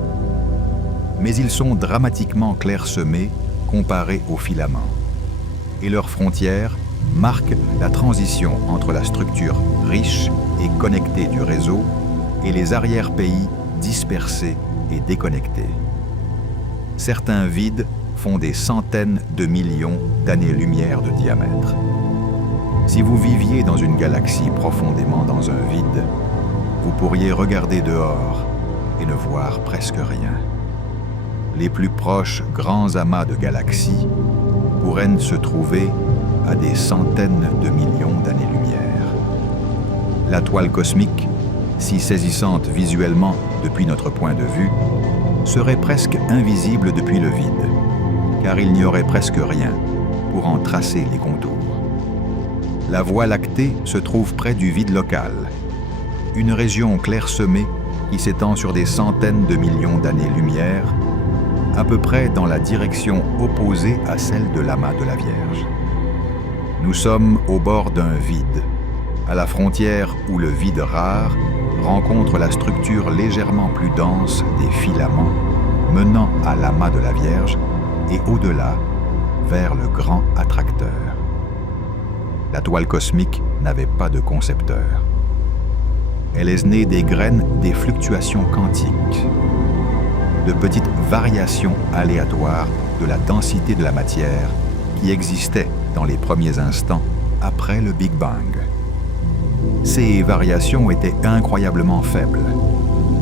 Mais ils sont dramatiquement clairsemés comparés aux filaments, et leurs frontières marquent la transition entre la structure riche et connectée du réseau et les arrière-pays dispersés et déconnectés. Certains vides font des centaines de millions d'années-lumière de diamètre. Si vous viviez dans une galaxie profondément dans un vide, vous pourriez regarder dehors et ne voir presque rien. Les plus proches grands amas de galaxies pourraient se trouver à des centaines de millions d'années-lumière. La toile cosmique, si saisissante visuellement depuis notre point de vue, serait presque invisible depuis le vide, car il n'y aurait presque rien pour en tracer les contours. La Voie lactée se trouve près du vide local, une région clairsemée qui s'étend sur des centaines de millions d'années-lumière, à peu près dans la direction opposée à celle de l'amas de la Vierge. Nous sommes au bord d'un vide, à la frontière où le vide rare rencontre la structure légèrement plus dense des filaments menant à l'amas de la Vierge et au-delà, vers le grand attracteur. La toile cosmique n'avait pas de concepteur. Elle est née des graines des fluctuations quantiques, de petites variations aléatoires de la densité de la matière qui existaient dans les premiers instants après le Big Bang. Ces variations étaient incroyablement faibles,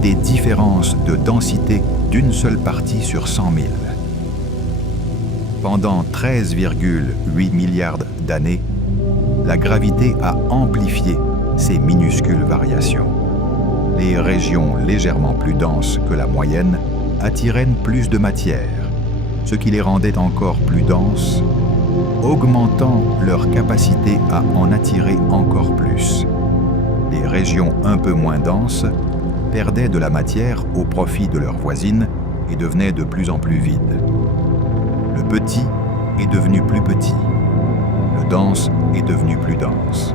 des différences de densité d'une seule partie sur 100 000. Pendant 13,8 milliards d'années, la gravité a amplifié ces minuscules variations. Les régions légèrement plus denses que la moyenne attiraient plus de matière, ce qui les rendait encore plus denses, augmentant leur capacité à en attirer encore plus. Les régions un peu moins denses perdaient de la matière au profit de leurs voisines et devenaient de plus en plus vides. Le petit est devenu plus petit. Le dense est devenu plus dense.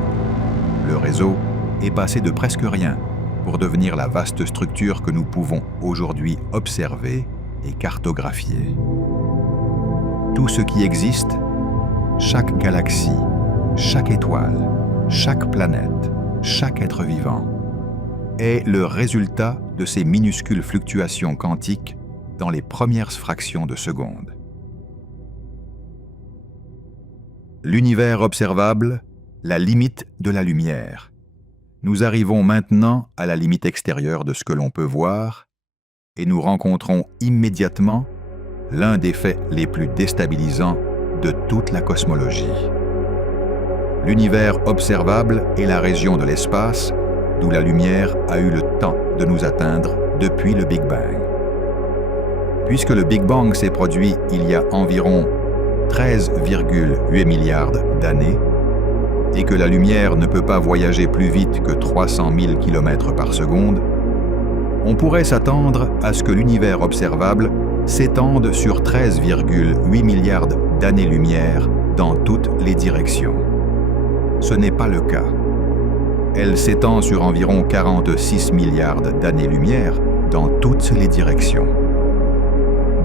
Le réseau est passé de presque rien pour devenir la vaste structure que nous pouvons aujourd'hui observer et cartographier. Tout ce qui existe, chaque galaxie, chaque étoile, chaque planète, chaque être vivant, est le résultat de ces minuscules fluctuations quantiques dans les premières fractions de seconde. L'univers observable, la limite de la lumière. Nous arrivons maintenant à la limite extérieure de ce que l'on peut voir et nous rencontrons immédiatement l'un des faits les plus déstabilisants de toute la cosmologie. L'univers observable est la région de l'espace d'où la lumière a eu le temps de nous atteindre depuis le Big Bang. Puisque le Big Bang s'est produit il y a environ 13,8 milliards d'années et que la lumière ne peut pas voyager plus vite que 300 000 km par seconde, on pourrait s'attendre à ce que l'univers observable s'étende sur 13,8 milliards d'années-lumière dans toutes les directions. Ce n'est pas le cas. Elle s'étend sur environ 46 milliards d'années-lumière dans toutes les directions,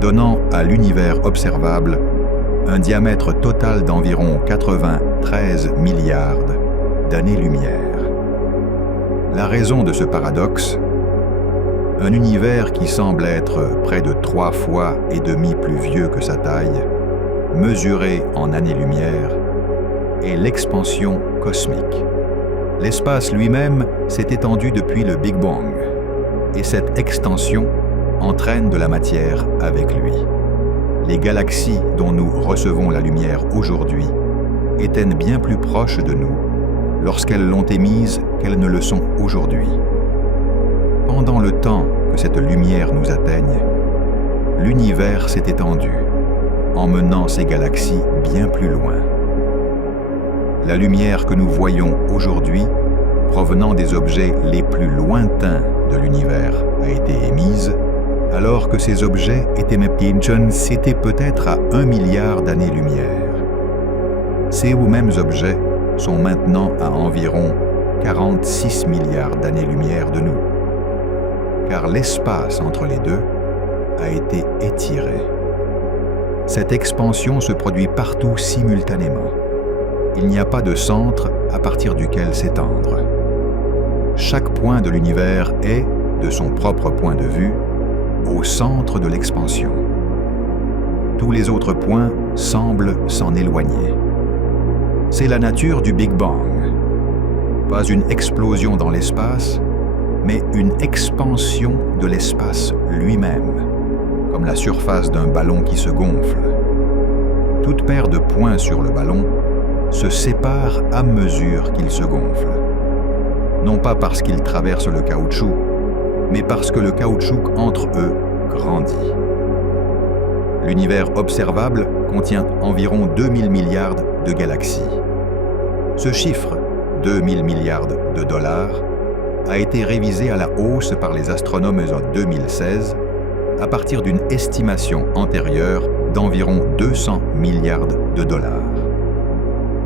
donnant à l'univers observable un diamètre total d'environ 93 milliards d'années-lumière. La raison de ce paradoxe, un univers qui semble être près de 3 fois et demi plus vieux que sa taille, mesuré en années-lumière, est l'expansion cosmique. L'espace lui-même s'est étendu depuis le Big Bang, et cette extension entraîne de la matière avec lui. Les galaxies dont nous recevons la lumière aujourd'hui étaient bien plus proches de nous lorsqu'elles l'ont émise qu'elles ne le sont aujourd'hui. Pendant le temps que cette lumière nous atteigne, l'univers s'est étendu, emmenant ces galaxies bien plus loin. La lumière que nous voyons aujourd'hui, provenant des objets les plus lointains de l'univers, a été émise, alors que ces objets étaient peut-être à 1 milliard d'années-lumière. Ces mêmes objets sont maintenant à environ 46 milliards d'années-lumière de nous, car l'espace entre les deux a été étiré. Cette expansion se produit partout simultanément. Il n'y a pas de centre à partir duquel s'étendre. Chaque point de l'univers est, de son propre point de vue, au centre de l'expansion. Tous les autres points semblent s'en éloigner. C'est la nature du Big Bang. Pas une explosion dans l'espace, mais une expansion de l'espace lui-même, comme la surface d'un ballon qui se gonfle. Toute paire de points sur le ballon se sépare à mesure qu'il se gonfle. Non pas parce qu'il traverse le caoutchouc, mais parce que le caoutchouc entre eux grandit. L'univers observable contient environ 2000 milliards de galaxies. Ce chiffre, 2000 milliards de dollars, a été révisé à la hausse par les astronomes en 2016 à partir d'une estimation antérieure d'environ 200 milliards de dollars.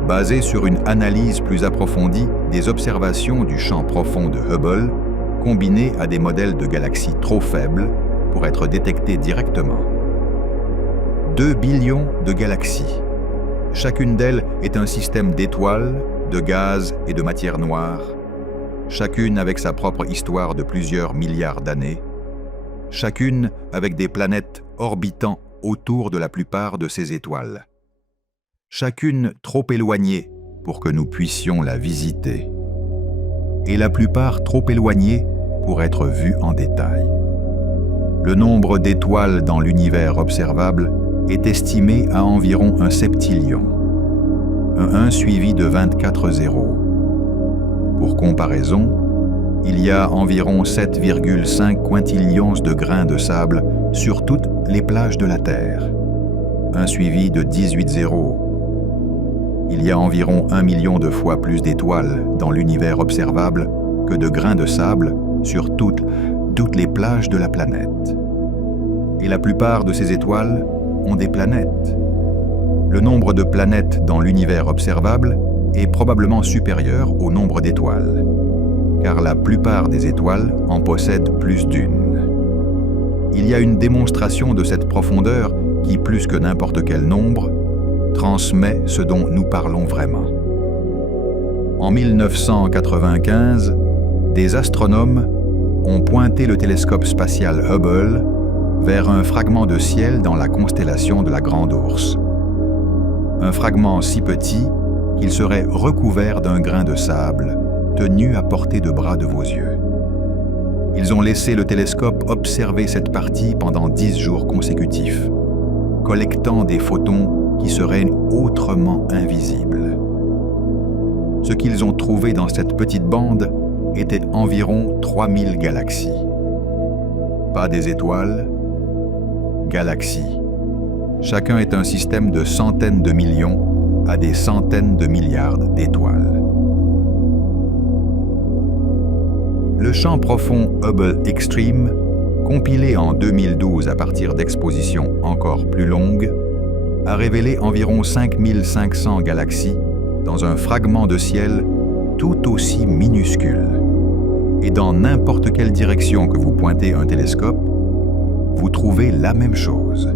Basée sur une analyse plus approfondie des observations du champ profond de Hubble, combinée à des modèles de galaxies trop faibles pour être détectés directement. 2 billions de galaxies. Chacune d'elles est un système d'étoiles, de gaz et de matière noire, chacune avec sa propre histoire de plusieurs milliards d'années, chacune avec des planètes orbitant autour de la plupart de ces étoiles, chacune trop éloignée pour que nous puissions la visiter, et la plupart trop éloignées pour être vues en détail. Le nombre d'étoiles dans l'univers observable est estimé à environ un septillion, un 1 suivi de 24 zéros. Pour comparaison, il y a environ 7,5 quintillions de grains de sable sur toutes les plages de la Terre, un suivi de 18 zéros. Il y a environ 1 million de fois plus d'étoiles dans l'univers observable que de grains de sable sur toutes les plages de la planète. Et la plupart de ces étoiles ont des planètes. Le nombre de planètes dans l'univers observable est probablement supérieur au nombre d'étoiles, car la plupart des étoiles en possèdent plus d'une. Il y a une démonstration de cette profondeur qui, plus que n'importe quel nombre, transmet ce dont nous parlons vraiment. En 1995, des astronomes ont pointé le télescope spatial Hubble vers un fragment de ciel dans la constellation de la Grande Ourse. Un fragment si petit qu'il serait recouvert d'un grain de sable, tenu à portée de bras de vos yeux. Ils ont laissé le télescope observer cette partie pendant 10 jours consécutifs, collectant des photons qui seraient autrement invisibles. Ce qu'ils ont trouvé dans cette petite bande était environ 3000 galaxies. Pas des étoiles, galaxies. Chacun est un système de centaines de millions à des centaines de milliards d'étoiles. Le champ profond Hubble Extreme, compilé en 2012 à partir d'expositions encore plus longues, a révélé environ 5500 galaxies dans un fragment de ciel tout aussi minuscule. Et dans n'importe quelle direction que vous pointez un télescope, vous trouvez la même chose.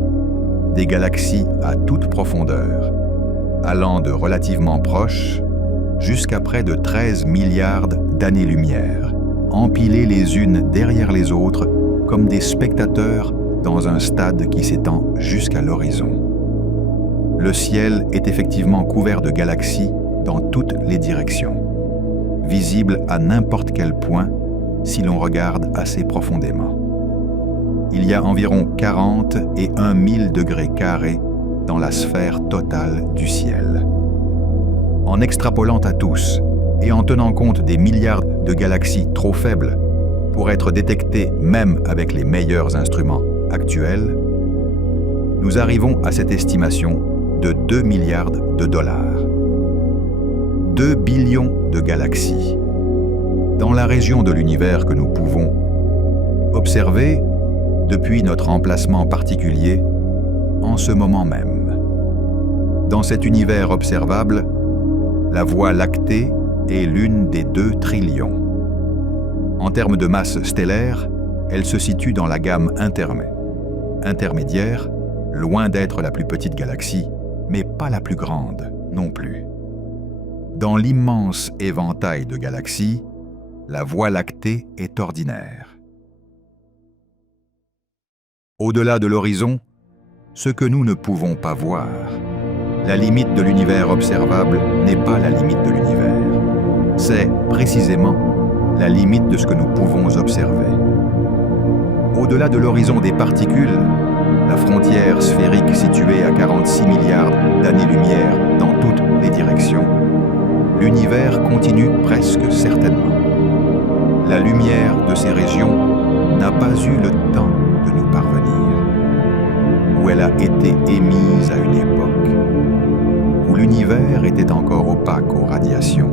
Des galaxies à toute profondeur, allant de relativement proches jusqu'à près de 13 milliards d'années-lumière, empilées les unes derrière les autres comme des spectateurs dans un stade qui s'étend jusqu'à l'horizon. Le ciel est effectivement couvert de galaxies dans toutes les directions, visibles à n'importe quel point si l'on regarde assez profondément. Il y a environ 40 et 1000 degrés carrés dans la sphère totale du ciel. En extrapolant à tous et en tenant compte des milliards de galaxies trop faibles pour être détectées même avec les meilleurs instruments actuels, nous arrivons à cette estimation de 2 milliards de dollars. 2 billions de galaxies dans la région de l'univers que nous pouvons observer depuis notre emplacement particulier en ce moment même. Dans cet univers observable, la Voie lactée est l'une des 2 trillions. En termes de masse stellaire, elle se situe dans la gamme intermédiaire, loin d'être la plus petite galaxie, mais pas la plus grande non plus. Dans l'immense éventail de galaxies, la Voie lactée est ordinaire. Au-delà de l'horizon, ce que nous ne pouvons pas voir, la limite de l'univers observable n'est pas la limite de l'univers. C'est précisément la limite de ce que nous pouvons observer. Au-delà de l'horizon des particules, la frontière sphérique située à 46 milliards d'années-lumière dans toutes les directions, l'univers continue presque certainement. La lumière de ces régions n'a pas eu le temps de nous parvenir, où elle a été émise à une époque, où l'univers était encore opaque aux radiations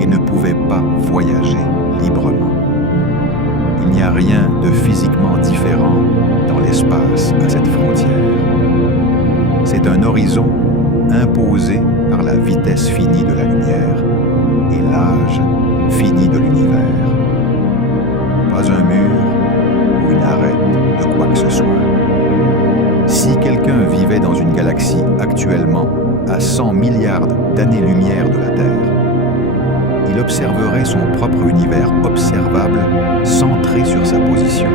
et ne pouvait pas voyager librement. Il n'y a rien de physiquement différent dans l'espace à cette frontière. C'est un horizon imposé par la vitesse finie de la lumière et l'âge fini de l'univers. Pas un mur ou une arête de quoi que ce soit. Si quelqu'un vivait dans une galaxie actuellement à 100 milliards d'années-lumière de la Terre, il observerait son propre univers observable centré sur sa position.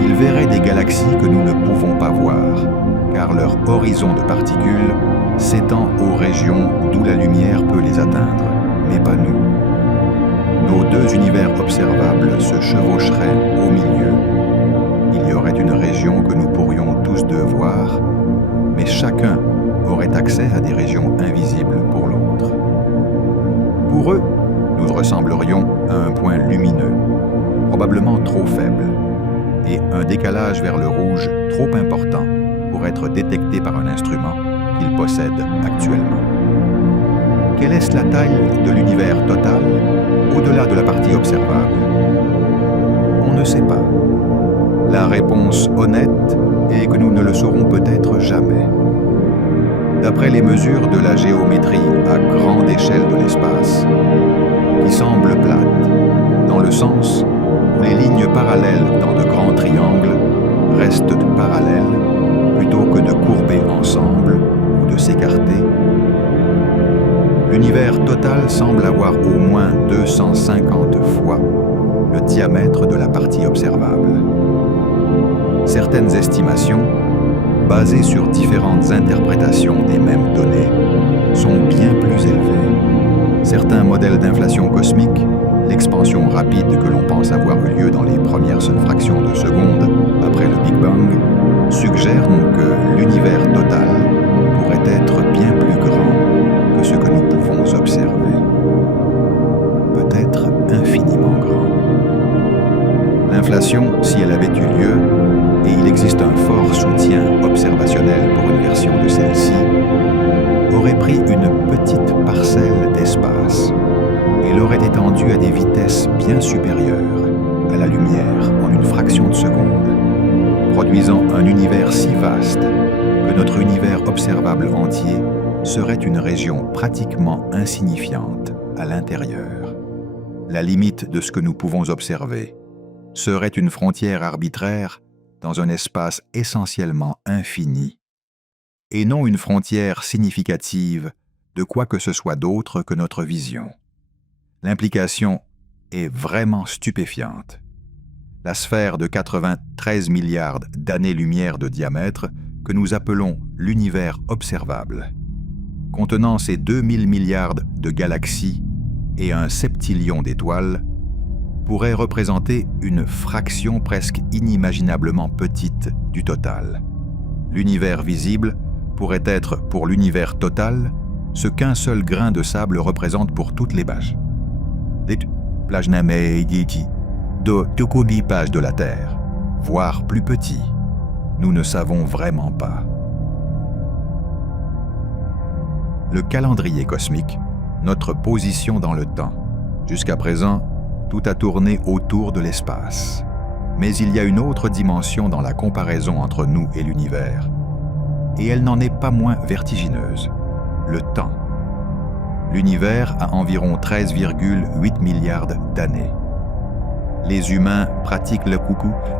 Il verrait des galaxies que nous ne pouvons pas voir, car leur horizon de particules s'étend aux régions d'où la lumière peut les atteindre, mais pas nous. Nos 2 univers observables se chevaucheraient au milieu. Il y aurait une région que nous pourrions tous 2 voir, mais chacun aurait accès à des régions invisibles pour l'autre. Pour eux, nous ressemblerions à un point lumineux, probablement trop faible, et un décalage vers le rouge trop important pour être détecté par un instrument qu'ils possèdent actuellement. Quelle est la taille de l'univers total au-delà de la partie observable? On ne sait pas. La réponse honnête est que nous ne le saurons peut-être jamais. D'après les mesures de la géométrie à grande échelle de l'espace, qui semble plate, dans le sens où les lignes parallèles dans de grands triangles restent parallèles plutôt que de courber ensemble ou de s'écarter. L'univers total semble avoir au moins 250 fois le diamètre de la partie observable. Certaines estimations, basées sur différentes interprétations des mêmes données, sont bien plus élevées. Certains modèles d'inflation cosmique, l'expansion rapide que l'on pense avoir eu lieu dans les premières fractions de seconde après le Big Bang, suggèrent que l'univers total pourrait être bien plus grand que ce que nous pouvons observer. Peut-être infiniment grand. L'inflation, si elle avait eu lieu, et il existe un fort soutien observationnel pour une version de celle-ci, aurait pris une petite parcelle d'espace et l'aurait étendue à des vitesses bien supérieures à la lumière en une fraction de seconde, produisant un univers si vaste que notre univers observable entier serait une région pratiquement insignifiante à l'intérieur. La limite de ce que nous pouvons observer serait une frontière arbitraire dans un espace essentiellement infini, et non une frontière significative de quoi que ce soit d'autre que notre vision. L'implication est vraiment stupéfiante. La sphère de 93 milliards d'années-lumière de diamètre que nous appelons l'univers observable, contenant ces 2000 milliards de galaxies et un septillion d'étoiles, pourrait représenter une fraction presque inimaginablement petite du total. L'univers visible pourrait être pour l'univers total ce qu'un seul grain de sable représente pour toutes les pages. De pages de la Terre, voire plus petit. Nous ne savons vraiment pas. Le calendrier cosmique, notre position dans le temps. Jusqu'à présent, tout a tourné autour de l'espace. Mais il y a une autre dimension dans la comparaison entre nous et l'univers. Et elle n'en est pas moins vertigineuse. Le temps. L'univers a environ 13,8 milliards d'années. Les humains pratiquent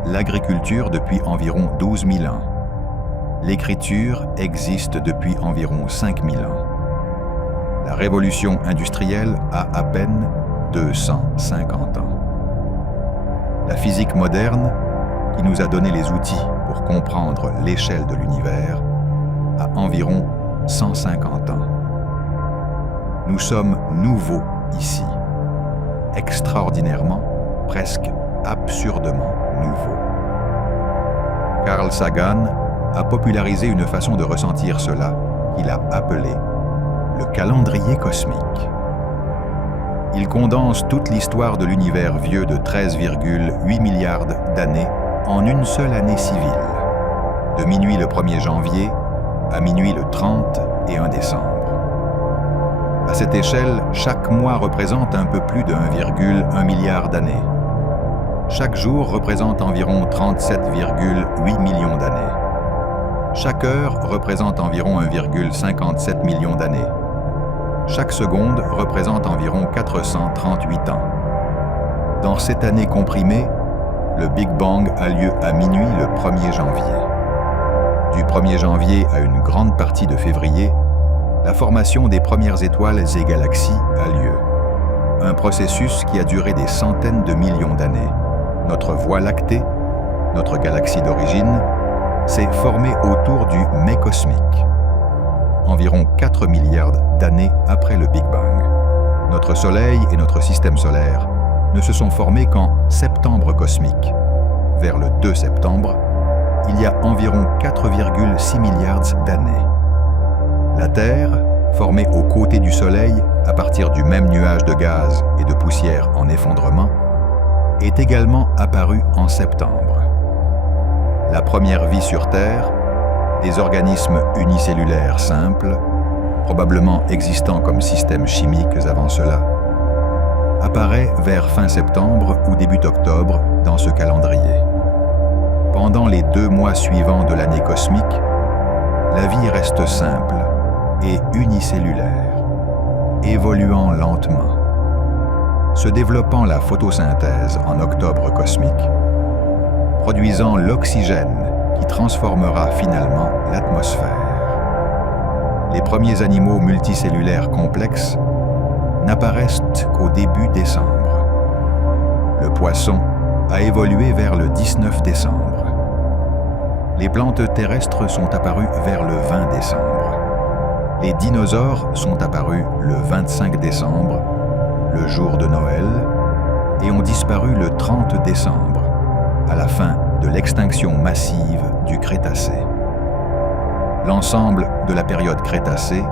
l'agriculture depuis environ 12 000 ans. L'écriture existe depuis environ 5 000 ans. La révolution industrielle a à peine 250 ans. La physique moderne, qui nous a donné les outils pour comprendre l'échelle de l'univers, a environ 150 ans. Nous sommes nouveaux ici, extraordinairement, presque absurdement nouveaux. Carl Sagan a popularisé une façon de ressentir cela qu'il a appelé le calendrier cosmique. Il condense toute l'histoire de l'univers vieux de 13,8 milliards d'années en une seule année civile, de minuit le 1er janvier à minuit le 30 et 1 décembre. À cette échelle, chaque mois représente un peu plus de 1,1 milliard d'années. Chaque jour représente environ 37,8 millions d'années. Chaque heure représente environ 1,57 million d'années. Chaque seconde représente environ 438 ans. Dans cette année comprimée, le Big Bang a lieu à minuit le 1er janvier. Du 1er janvier à une grande partie de février, la formation des premières étoiles et galaxies a lieu. Un processus qui a duré des centaines de millions d'années. Notre Voie lactée, notre galaxie d'origine, s'est formée autour du mai cosmique, environ 4 milliards d'années après le Big Bang. Notre Soleil et notre système solaire ne se sont formés qu'en septembre cosmique. Vers le 2 septembre, il y a environ 4,6 milliards d'années. La Terre, formée aux côtés du Soleil à partir du même nuage de gaz et de poussière en effondrement, est également apparue en septembre. La première vie sur Terre, des organismes unicellulaires simples, probablement existants comme systèmes chimiques avant cela, apparaît vers fin septembre ou début octobre dans ce calendrier. Pendant les 2 mois suivants de l'année cosmique, la vie reste simple et unicellulaire, évoluant lentement, se développant la photosynthèse en octobre cosmique, produisant l'oxygène qui transformera finalement l'atmosphère. Les premiers animaux multicellulaires complexes n'apparaissent qu'au début décembre. Le poisson a évolué vers le 19 décembre. Les plantes terrestres sont apparues vers le 20 décembre. Les dinosaures sont apparus le 25 décembre, le jour de Noël, et ont disparu le 30 décembre, à la fin de l'extinction massive du Crétacé. L'ensemble de la période Crétacée,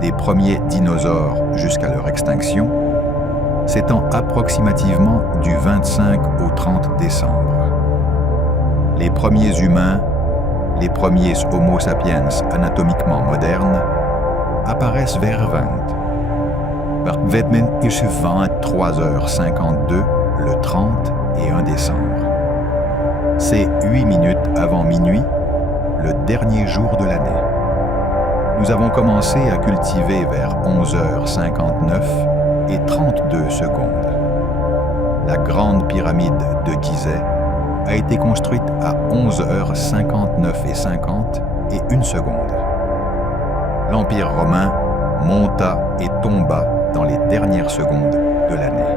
des premiers dinosaures jusqu'à leur extinction, s'étend approximativement du 25 au 30 décembre. Les premiers humains, les premiers Homo sapiens anatomiquement modernes, apparaissent vers 20. Par Vetmen is 23h52 le 30 et 1 décembre. C'est 8 minutes avant minuit, le dernier jour de l'année. Nous avons commencé à cultiver vers 11h59 et 32 secondes. La grande pyramide de Gizeh a été construite à 11h59 et 50 et 1 seconde. L'Empire romain monta et tomba dans les dernières secondes de l'année.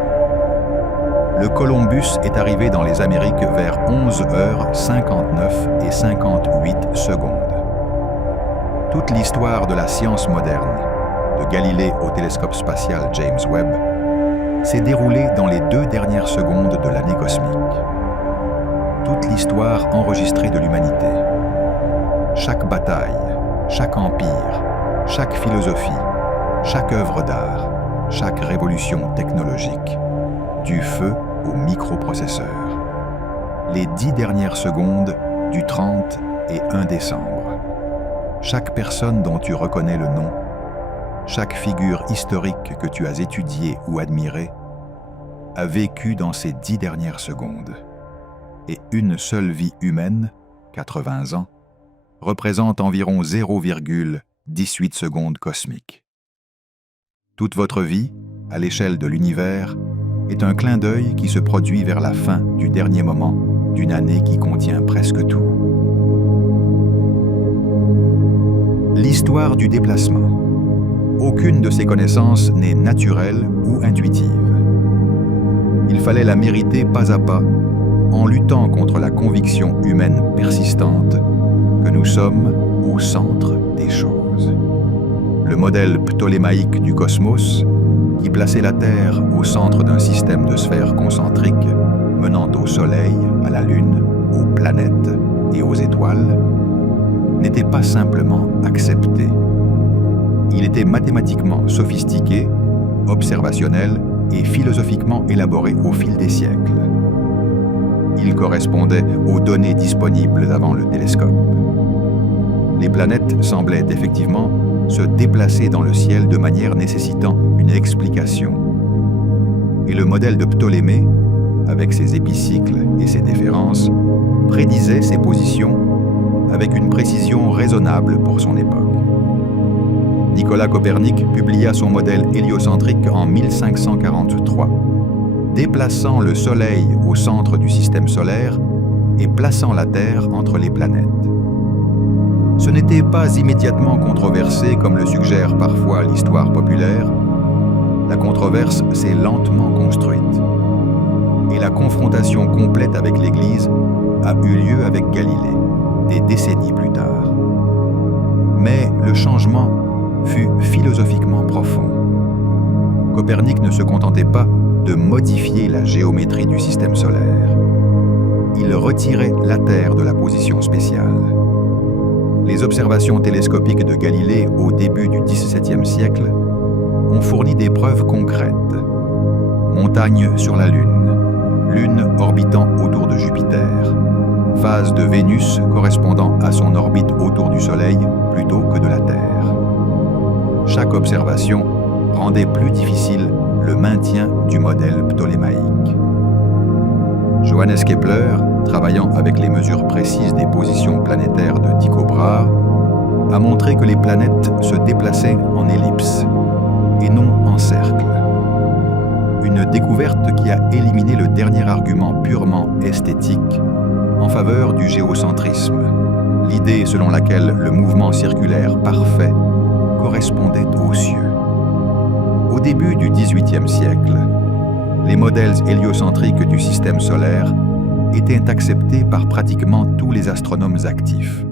Le Columbus est arrivé dans les Amériques vers 11h59 et 58 secondes. Toute l'histoire de la science moderne, de Galilée au télescope spatial James Webb, s'est déroulée dans les 2 dernières secondes de l'année cosmique. Toute l'histoire enregistrée de l'humanité, chaque bataille, chaque empire, chaque philosophie, chaque œuvre d'art, chaque révolution technologique, du feu au microprocesseur. Les 10 dernières secondes du 30 et 1 décembre. Chaque personne dont tu reconnais le nom, chaque figure historique que tu as étudiée ou admirée, a vécu dans ces 10 dernières secondes. Et une seule vie humaine, 80 ans, représente environ 0,18 secondes cosmiques. Toute votre vie, à l'échelle de l'univers, est un clin d'œil qui se produit vers la fin du dernier moment d'une année qui contient presque tout. L'histoire du déplacement. Aucune de ces connaissances n'est naturelle ou intuitive. Il fallait la mériter pas à pas, en luttant contre la conviction humaine persistante que nous sommes au centre des choses. Le modèle ptolémaïque du cosmos, qui plaçait la Terre au centre d'un système de sphères concentriques menant au Soleil, à la Lune, aux planètes et aux étoiles, n'était pas simplement accepté. Il était mathématiquement sophistiqué, observationnel et philosophiquement élaboré au fil des siècles. Il correspondait aux données disponibles avant le télescope. Les planètes semblaient effectivement se déplacer dans le ciel de manière nécessitant une explication. Et le modèle de Ptolémée, avec ses épicycles et ses déférences, prédisait ces positions avec une précision raisonnable pour son époque. Nicolas Copernic publia son modèle héliocentrique en 1543, déplaçant le Soleil au centre du système solaire et plaçant la Terre entre les planètes. Ce n'était pas immédiatement controversé comme le suggère parfois l'histoire populaire. La controverse s'est lentement construite. Et la confrontation complète avec l'Église a eu lieu avec Galilée, des décennies plus tard. Mais le changement fut philosophiquement profond. Copernic ne se contentait pas de modifier la géométrie du système solaire. Il retirait la Terre de la position spéciale. Les observations télescopiques de Galilée au début du XVIIe siècle ont fourni des preuves concrètes. Montagne sur la Lune, Lune orbitant autour de Jupiter, phase de Vénus correspondant à son orbite autour du Soleil plutôt que de la Terre. Chaque observation rendait plus difficile le maintien du modèle ptolémaïque. Johannes Kepler, travaillant avec les mesures précises des positions planétaires de Tycho Brahe, a montré que les planètes se déplaçaient en ellipse et non en cercle. Une découverte qui a éliminé le dernier argument purement esthétique en faveur du géocentrisme, l'idée selon laquelle le mouvement circulaire parfait correspondait aux cieux. Au début du XVIIIe siècle, les modèles héliocentriques du système solaire étaient acceptés par pratiquement tous les astronomes actifs.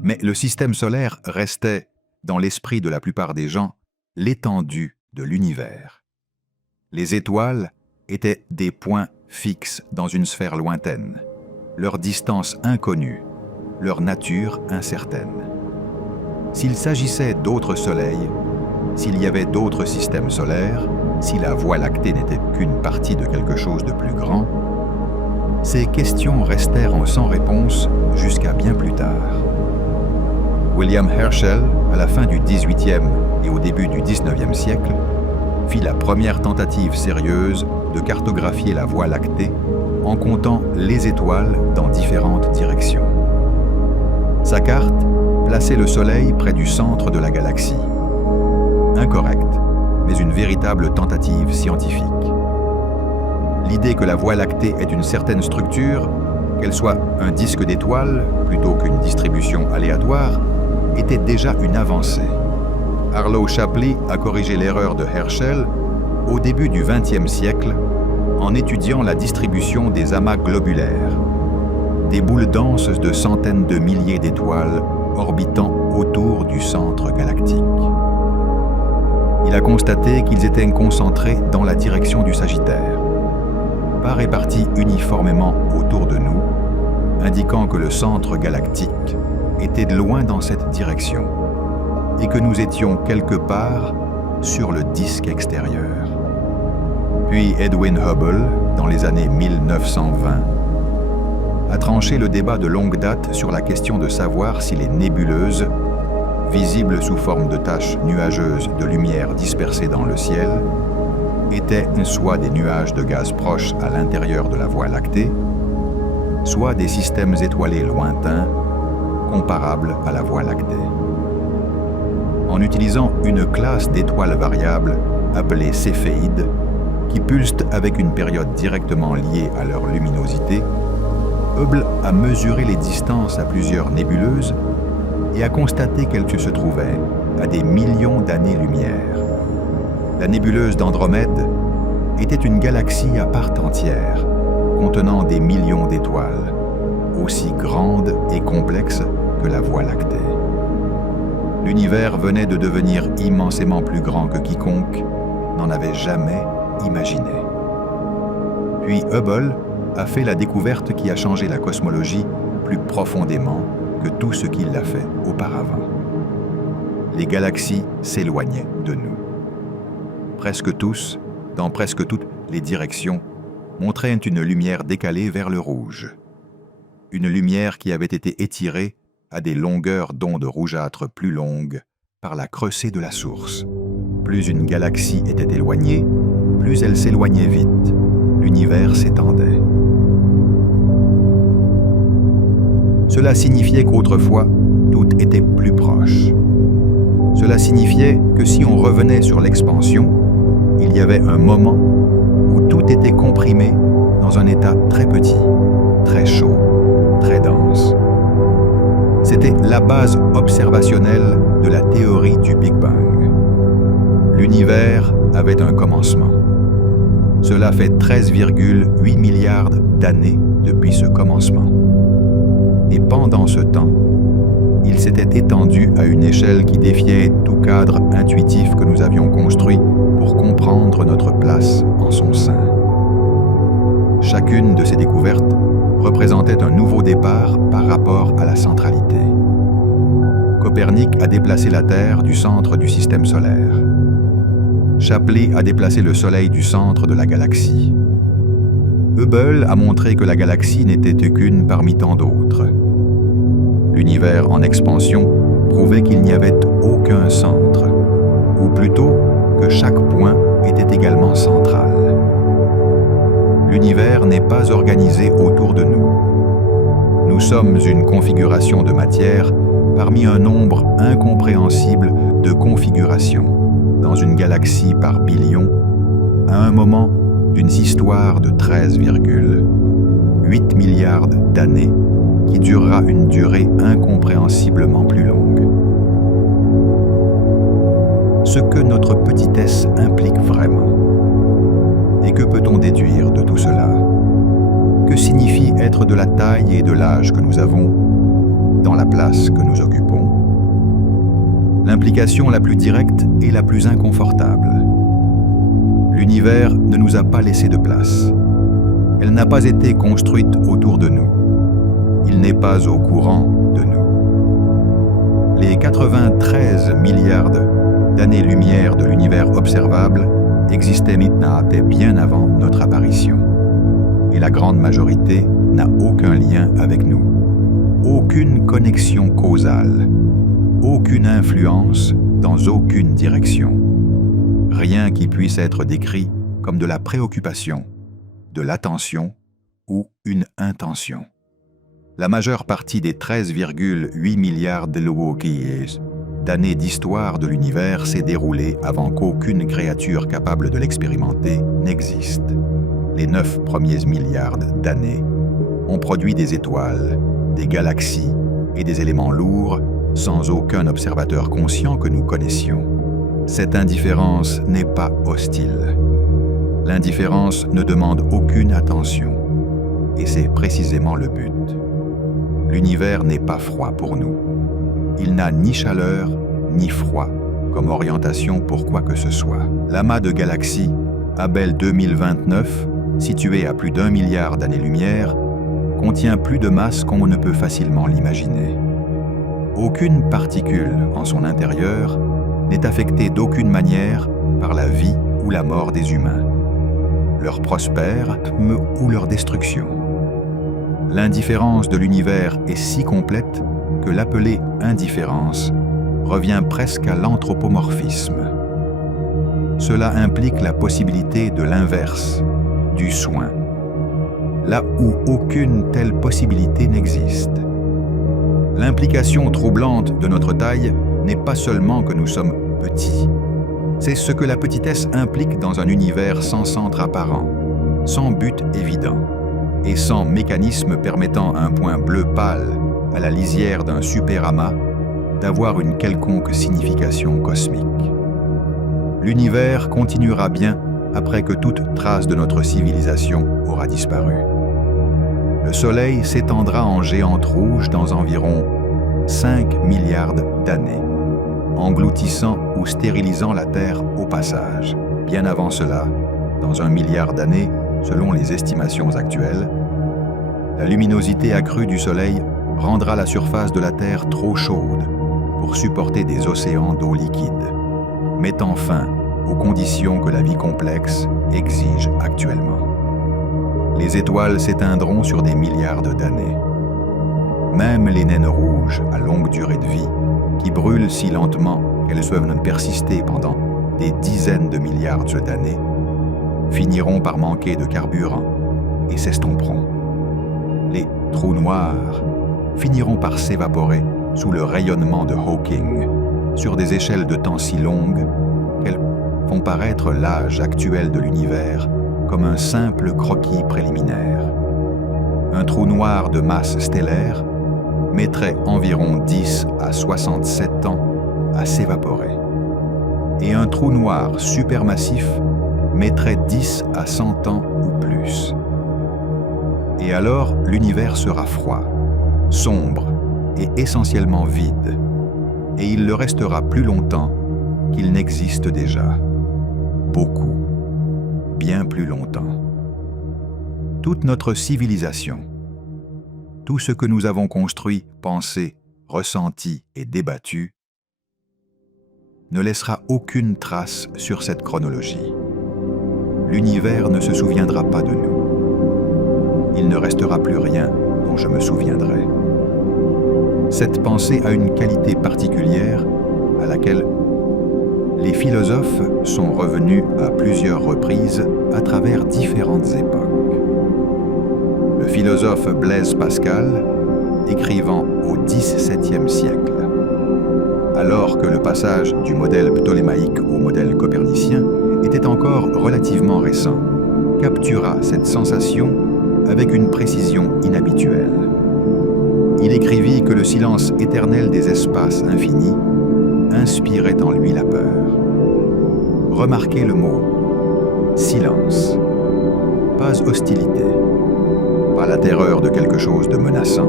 Mais le système solaire restait, dans l'esprit de la plupart des gens, l'étendue de l'univers. Les étoiles étaient des points fixes dans une sphère lointaine, leur distance inconnue, leur nature incertaine. S'il s'agissait d'autres soleils, s'il y avait d'autres systèmes solaires, si la Voie lactée n'était qu'une partie de quelque chose de plus grand, ces questions restèrent sans réponse jusqu'à bien plus tard. William Herschel, à la fin du XVIIIe et au début du XIXe siècle, fit la première tentative sérieuse de cartographier la Voie lactée en comptant les étoiles dans différentes directions. Sa carte plaçait le Soleil près du centre de la galaxie. Incorrecte, mais une véritable tentative scientifique. L'idée que la Voie lactée est une certaine structure, qu'elle soit un disque d'étoiles plutôt qu'une distribution aléatoire, était déjà une avancée. Arlo Shapley a corrigé l'erreur de Herschel au début du XXe siècle en étudiant la distribution des amas globulaires, des boules denses de centaines de milliers d'étoiles orbitant autour du centre galactique. Il a constaté qu'ils étaient concentrés dans la direction du Sagittaire, pas répartis uniformément autour de nous, indiquant que le centre galactique était de loin dans cette direction et que nous étions quelque part sur le disque extérieur. Puis Edwin Hubble, dans les années 1920, a tranché le débat de longue date sur la question de savoir si les nébuleuses, visibles sous forme de taches nuageuses de lumière dispersées dans le ciel, étaient soit des nuages de gaz proches à l'intérieur de la Voie lactée, soit des systèmes étoilés lointains comparables à la Voie lactée. En utilisant une classe d'étoiles variables appelée céphéides, qui pulsent avec une période directement liée à leur luminosité, Hubble a mesuré les distances à plusieurs nébuleuses et a constaté qu'elles se trouvaient à des millions d'années-lumière. La nébuleuse d'Andromède était une galaxie à part entière, contenant des millions d'étoiles, aussi grandes et complexes que la Voie lactée. L'univers venait de devenir immensément plus grand que quiconque n'en avait jamais imaginé. Puis Hubble a fait la découverte qui a changé la cosmologie plus profondément que tout ce qu'il l'a fait auparavant. Les galaxies s'éloignaient de nous. Presque tous, dans presque toutes les directions, montraient une lumière décalée vers le rouge. Une lumière qui avait été étirée à des longueurs d'onde rougeâtre plus longues par la creusée de la source. Plus une galaxie était éloignée, plus elle s'éloignait vite. L'univers s'étendait. Cela signifiait qu'autrefois, tout était plus proche. Cela signifiait que si on revenait sur l'expansion, il y avait un moment où tout était comprimé dans un état très petit, très chaud, très dense. C'était la base observationnelle de la théorie du Big Bang. L'univers avait un commencement. Cela fait 13,8 milliards d'années depuis ce commencement. Et pendant ce temps, il s'était étendu à une échelle qui défiait tout cadre intuitif que nous avions construit pour comprendre notre place en son sein. Chacune de ces découvertes représentait un nouveau départ par rapport à la centralité. Copernic a déplacé la Terre du centre du système solaire. Shapley a déplacé le Soleil du centre de la galaxie. Hubble a montré que la galaxie n'était qu'une parmi tant d'autres. L'univers en expansion prouvait qu'il n'y avait aucun centre, ou plutôt que chaque point était également central. L'univers n'est pas organisé autour de nous. Nous sommes une configuration de matière parmi un nombre incompréhensible de configurations dans une galaxie par billions, à un moment d'une histoire de 13,8 8 milliards d'années qui durera une durée incompréhensiblement plus longue. Ce que notre petitesse implique vraiment. Et que peut-on déduire de tout cela? Que signifie être de la taille et de l'âge que nous avons, dans la place que nous occupons? L'implication la plus directe et la plus inconfortable. L'univers ne nous a pas laissé de place. Elle n'a pas été construite autour de nous. Il n'est pas au courant de nous. Les 93 milliards d'années-lumière de l'univers observable existaient bien avant notre apparition. Et la grande majorité n'a aucun lien avec nous. Aucune connexion causale. Aucune influence dans aucune direction. Rien qui puisse être décrit comme de la préoccupation, de l'attention ou une intention. La majeure partie des 13,8 milliards d'années d'histoire de l'univers s'est déroulée avant qu'aucune créature capable de l'expérimenter n'existe. Les 9 premiers milliards d'années ont produit des étoiles, des galaxies et des éléments lourds sans aucun observateur conscient que nous connaissions. Cette indifférence n'est pas hostile. L'indifférence ne demande aucune attention, et c'est précisément le but. L'univers n'est pas froid pour nous. Il n'a ni chaleur ni froid comme orientation pour quoi que ce soit. L'amas de galaxies, Abell 2029, situé à plus d'1 milliard d'années-lumière, contient plus de masse qu'on ne peut facilement l'imaginer. Aucune particule en son intérieur n'est affectée d'aucune manière par la vie ou la mort des humains, leur prospère-me ou leur destruction. L'indifférence de l'univers est si complète que l'appeler indifférence revient presque à l'anthropomorphisme. Cela implique la possibilité de l'inverse, du soin, là où aucune telle possibilité n'existe. L'implication troublante de notre taille n'est pas seulement que nous sommes petits. C'est ce que la petitesse implique dans un univers sans centre apparent, sans but évident, et sans mécanisme permettant à un point bleu pâle, à la lisière d'un superamas, d'avoir une quelconque signification cosmique. L'univers continuera bien après que toute trace de notre civilisation aura disparu. Le Soleil s'étendra en géante rouge dans environ 5 milliards d'années, engloutissant ou stérilisant la Terre au passage. Bien avant cela, dans 1 milliard d'années, selon les estimations actuelles, la luminosité accrue du Soleil rendra la surface de la Terre trop chaude pour supporter des océans d'eau liquide, mettant fin aux conditions que la vie complexe exige actuellement. Les étoiles s'éteindront sur des milliards d'années. Même les naines rouges à longue durée de vie, qui brûlent si lentement qu'elles peuvent persister pendant des dizaines de milliards d'années, finiront par manquer de carburant et s'estomperont. Les trous noirs finiront par s'évaporer sous le rayonnement de Hawking, sur des échelles de temps si longues qu'elles font paraître l'âge actuel de l'univers comme un simple croquis préliminaire. Un trou noir de masse stellaire mettrait environ 10 à 67 ans à s'évaporer. Et un trou noir supermassif mettrait 10 à 100 ans ou plus. Et alors, l'univers sera froid, sombre et essentiellement vide, et il le restera plus longtemps qu'il n'existe déjà. Beaucoup, bien plus longtemps. Toute notre civilisation, tout ce que nous avons construit, pensé, ressenti et débattu, ne laissera aucune trace sur cette chronologie. L'univers ne se souviendra pas de nous. Il ne restera plus rien dont je me souviendrai. Cette pensée a une qualité particulière à laquelle les philosophes sont revenus à plusieurs reprises à travers différentes époques. Le philosophe Blaise Pascal, écrivant au XVIIe siècle, alors que le passage du modèle ptolémaïque au modèle copernicien était encore relativement récent, captura cette sensation avec une précision inhabituelle. Il écrivit que le silence éternel des espaces infinis inspirait en lui la peur. Remarquez le mot « silence ». Pas hostilité, pas la terreur de quelque chose de menaçant,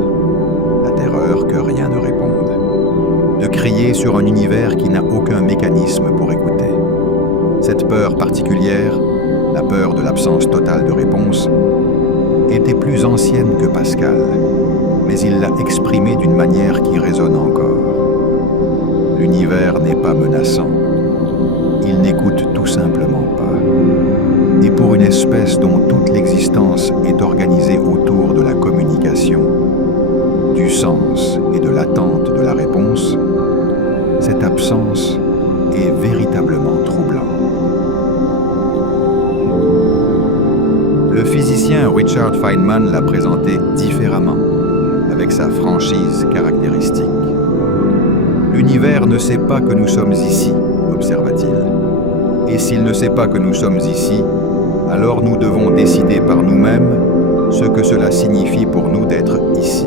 la terreur que rien ne réponde. De crier sur un univers qui n'a aucun mécanisme pour écouter. Cette peur particulière, la peur de l'absence totale de réponse, était plus ancienne que Pascal, mais il l'a exprimée d'une manière qui résonne encore. L'univers n'est pas menaçant, il n'écoute tout simplement pas. Et pour une espèce dont toute l'existence est organisée autour de la communication, du sens et de l'attente de la réponse, cette absence est véritablement troublante. Le physicien Richard Feynman l'a présenté différemment, avec sa franchise caractéristique. L'univers ne sait pas que nous sommes ici, observa-t-il. Et s'il ne sait pas que nous sommes ici, alors nous devons décider par nous-mêmes ce que cela signifie pour nous d'être ici.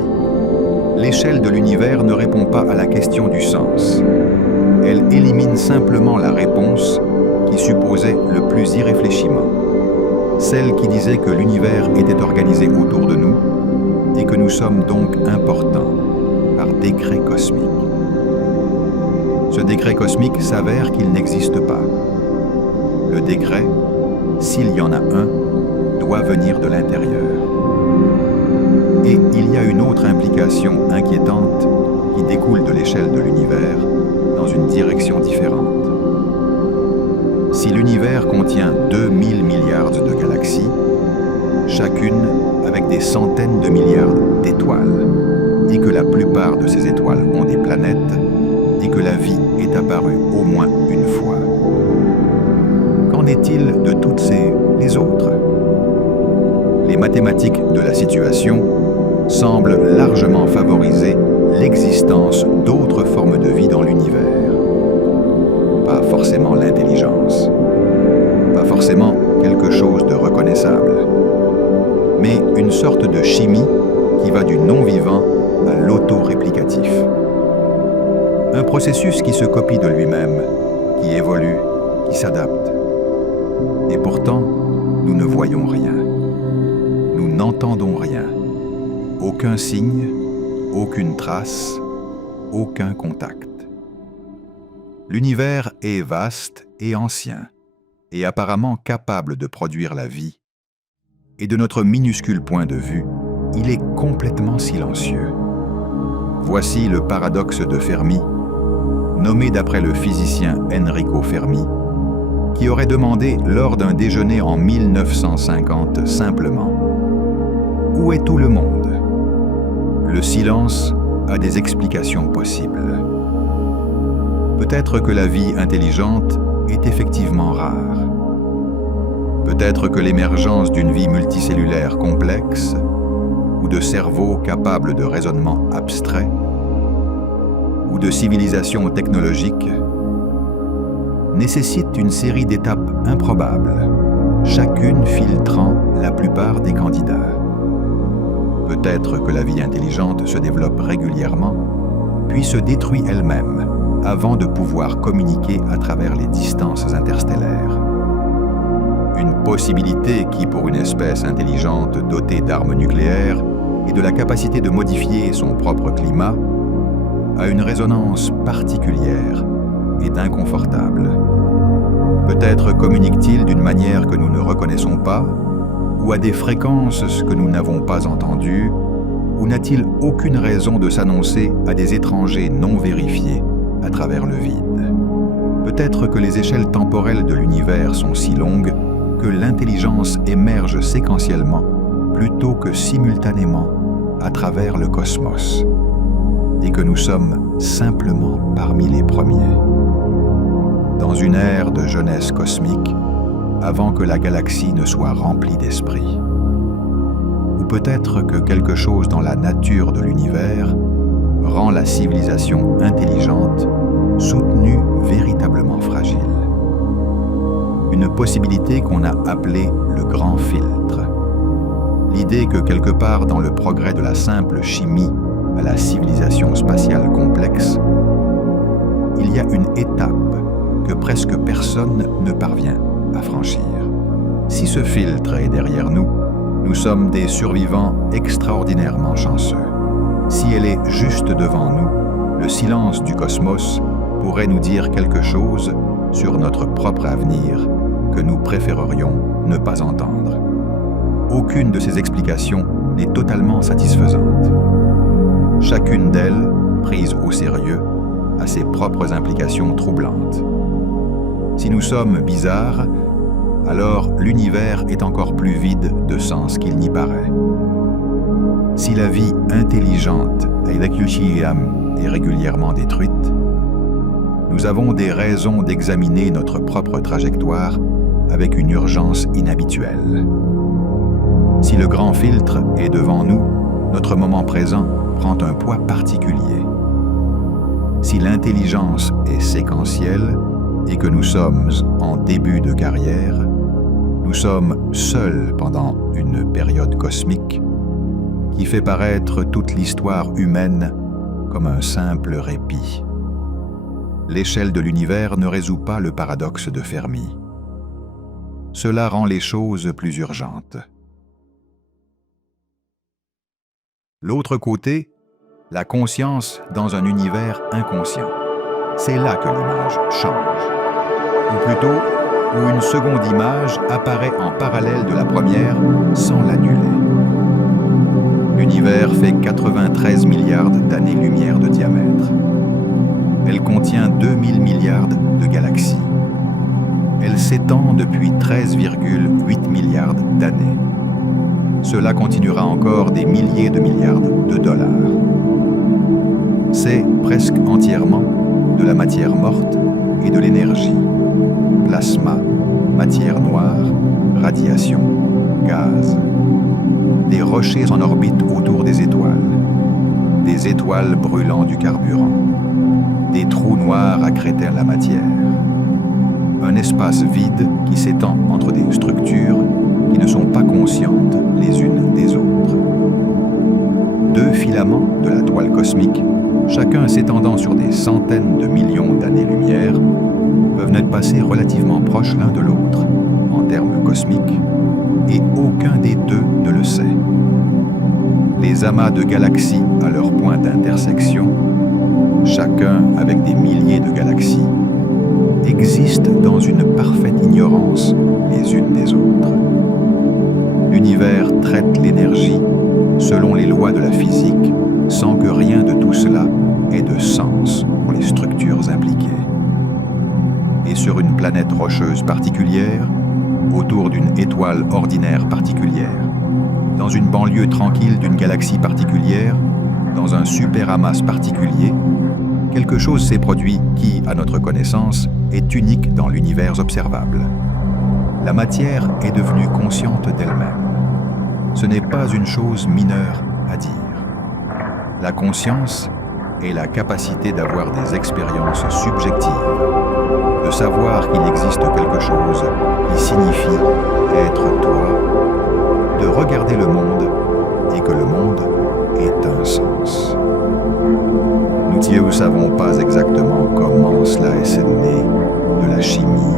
L'échelle de l'univers ne répond pas à la question du sens. Elle élimine simplement la réponse qui supposait le plus irréfléchiment, celle qui disait que l'univers était organisé autour de nous et que nous sommes donc importants par décret cosmique. Ce décret cosmique s'avère qu'il n'existe pas. Le décret, s'il y en a un, doit venir de l'intérieur. Et il y a une autre implication inquiétante qui découle de l'échelle de l'univers dans une direction différente. Si l'univers contient 2000 milliards de galaxies, chacune avec des centaines de milliards d'étoiles, et que la plupart de ces étoiles ont des planètes, et que la vie est apparue au moins une fois, qu'en est-il de toutes les autres? Les mathématiques de la situation semblent largement favoriser l'existence d'autres formes de vie dans l'univers. Pas forcément l'intelligence, pas forcément quelque chose de reconnaissable, mais une sorte de chimie qui va du non-vivant à l'auto-réplicatif. Un processus qui se copie de lui-même, qui évolue, qui s'adapte. Et pourtant, nous ne voyons rien. Nous n'entendons rien. Aucun signe, aucune trace, aucun contact. L'univers est vaste et ancien, et apparemment capable de produire la vie. Et de notre minuscule point de vue, il est complètement silencieux. Voici le paradoxe de Fermi, nommé d'après le physicien Enrico Fermi, qui aurait demandé lors d'un déjeuner en 1950 simplement « Où est tout le monde ?» Le silence a des explications possibles. Peut-être que la vie intelligente est effectivement rare. Peut-être que l'émergence d'une vie multicellulaire complexe ou de cerveaux capables de raisonnement abstrait ou de civilisation technologique nécessite une série d'étapes improbables, chacune filtrant la plupart des candidats. Peut-être que la vie intelligente se développe régulièrement, puis se détruit elle-même avant de pouvoir communiquer à travers les distances interstellaires. Une possibilité qui, pour une espèce intelligente dotée d'armes nucléaires et de la capacité de modifier son propre climat, a une résonance particulière et inconfortable. Peut-être communique-t-il d'une manière que nous ne reconnaissons pas, ou à des fréquences que nous n'avons pas entendues, ou n'a-t-il aucune raison de s'annoncer à des étrangers non vérifiés à travers le vide? Peut-être que les échelles temporelles de l'univers sont si longues que l'intelligence émerge séquentiellement plutôt que simultanément à travers le cosmos, et que nous sommes simplement parmi les premiers. Dans une ère de jeunesse cosmique, avant que la galaxie ne soit remplie d'esprit. Ou peut-être que quelque chose dans la nature de l'univers rend la civilisation intelligente soutenue véritablement fragile. Une possibilité qu'on a appelée le grand filtre. L'idée que quelque part dans le progrès de la simple chimie à la civilisation spatiale complexe, il y a une étape que presque personne ne parvient à franchir. Si ce filtre est derrière nous, nous sommes des survivants extraordinairement chanceux. Si elle est juste devant nous, le silence du cosmos pourrait nous dire quelque chose sur notre propre avenir que nous préférerions ne pas entendre. Aucune de ces explications n'est totalement satisfaisante. Chacune d'elles, prise au sérieux, a ses propres implications troublantes. Si nous sommes bizarres, alors l'univers est encore plus vide de sens qu'il n'y paraît. Si la vie intelligente est régulièrement détruite, nous avons des raisons d'examiner notre propre trajectoire avec une urgence inhabituelle. Si le grand filtre est devant nous, notre moment présent prend un poids particulier. Si l'intelligence est séquentielle et que nous sommes en début de carrière, nous sommes seuls pendant une période cosmique qui fait paraître toute l'histoire humaine comme un simple répit. L'échelle de l'univers ne résout pas le paradoxe de Fermi. Cela rend les choses plus urgentes. L'autre côté, la conscience dans un univers inconscient. C'est là que l'image change. Ou plutôt, où une seconde image apparaît en parallèle de la première sans l'annuler. L'univers fait 93 milliards d'années-lumière de diamètre. Elle contient 2000 milliards de galaxies. Elle s'étend depuis 13,8 milliards d'années. Cela continuera encore des milliers de milliards de dollars. C'est presque entièrement de la matière morte et de l'énergie. Plasma, matière noire, radiation, gaz. Des rochers en orbite autour des étoiles brûlant du carburant, des trous noirs accrétèrent la matière, un espace vide qui s'étend entre des structures qui ne sont pas conscientes les unes des autres. Deux filaments de la toile cosmique, chacun s'étendant sur des centaines de millions d'années-lumière, peuvent n'être passés relativement proches l'un de l'autre, en termes cosmiques, et aucun des deux ne le sait. Les amas de galaxies à leur point d'intersection, chacun avec des milliers de galaxies, existent dans une parfaite ignorance les unes des autres. L'univers traite l'énergie selon les lois de la physique, sans que rien de tout cela ait de sens pour les structures impliquées. Et sur une planète rocheuse particulière, autour d'une étoile ordinaire particulière, dans une banlieue tranquille d'une galaxie particulière, dans un superamas particulier, quelque chose s'est produit qui, à notre connaissance, est unique dans l'univers observable. La matière est devenue consciente d'elle-même. Ce n'est pas une chose mineure à dire. La conscience est la capacité d'avoir des expériences subjectives, de savoir qu'il existe quelque chose qui signifie être toi, de regarder le monde et que le monde ait un sens. Nous ne savons pas exactement comment cela est né de la chimie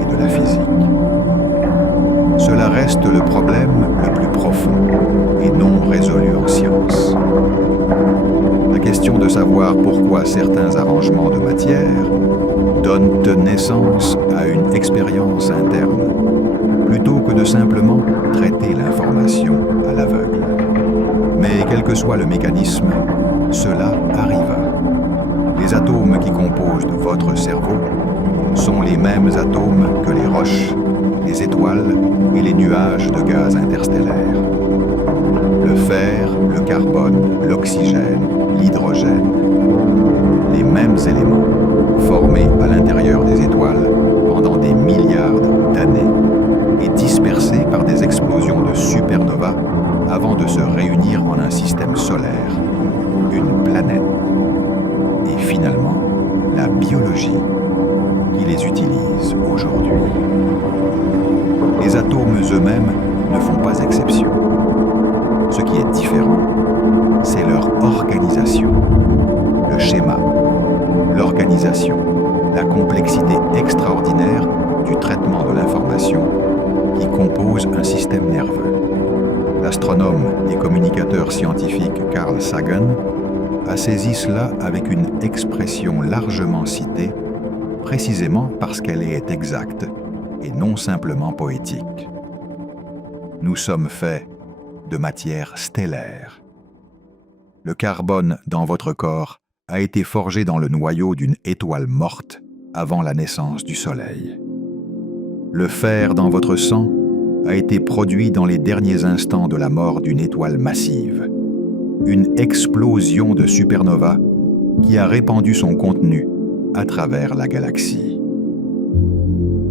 et de la physique. Cela reste le problème le plus profond et non résolu en science. La question de savoir pourquoi certains arrangements de matière donnent naissance à une expérience interne, plutôt que de simplement traiter l'information à l'aveugle. Mais quel que soit le mécanisme, cela arriva. Les atomes qui composent votre cerveau sont les mêmes atomes que les roches, les étoiles et les nuages de gaz interstellaires. Le fer, le carbone, l'oxygène, l'hydrogène. Les mêmes éléments formés à l'intérieur des étoiles pendant des milliards d'années et dispersés par des explosions de supernovas avant de se réunir en un système solaire, une planète, et finalement la biologie qui les utilise aujourd'hui. Les atomes eux-mêmes ne font pas exception. Ce qui est différent, c'est leur organisation, le schéma, l'organisation, la complexité extraordinaire du traitement de l'information qui compose un système nerveux. L'astronome et communicateur scientifique Carl Sagan a saisi cela avec une expression largement citée, précisément parce qu'elle est exacte et non simplement poétique. Nous sommes faits de matière stellaire. Le carbone dans votre corps a été forgé dans le noyau d'une étoile morte avant la naissance du Soleil. Le fer dans votre sang a été produit dans les derniers instants de la mort d'une étoile massive, une explosion de supernova qui a répandu son contenu à travers la galaxie.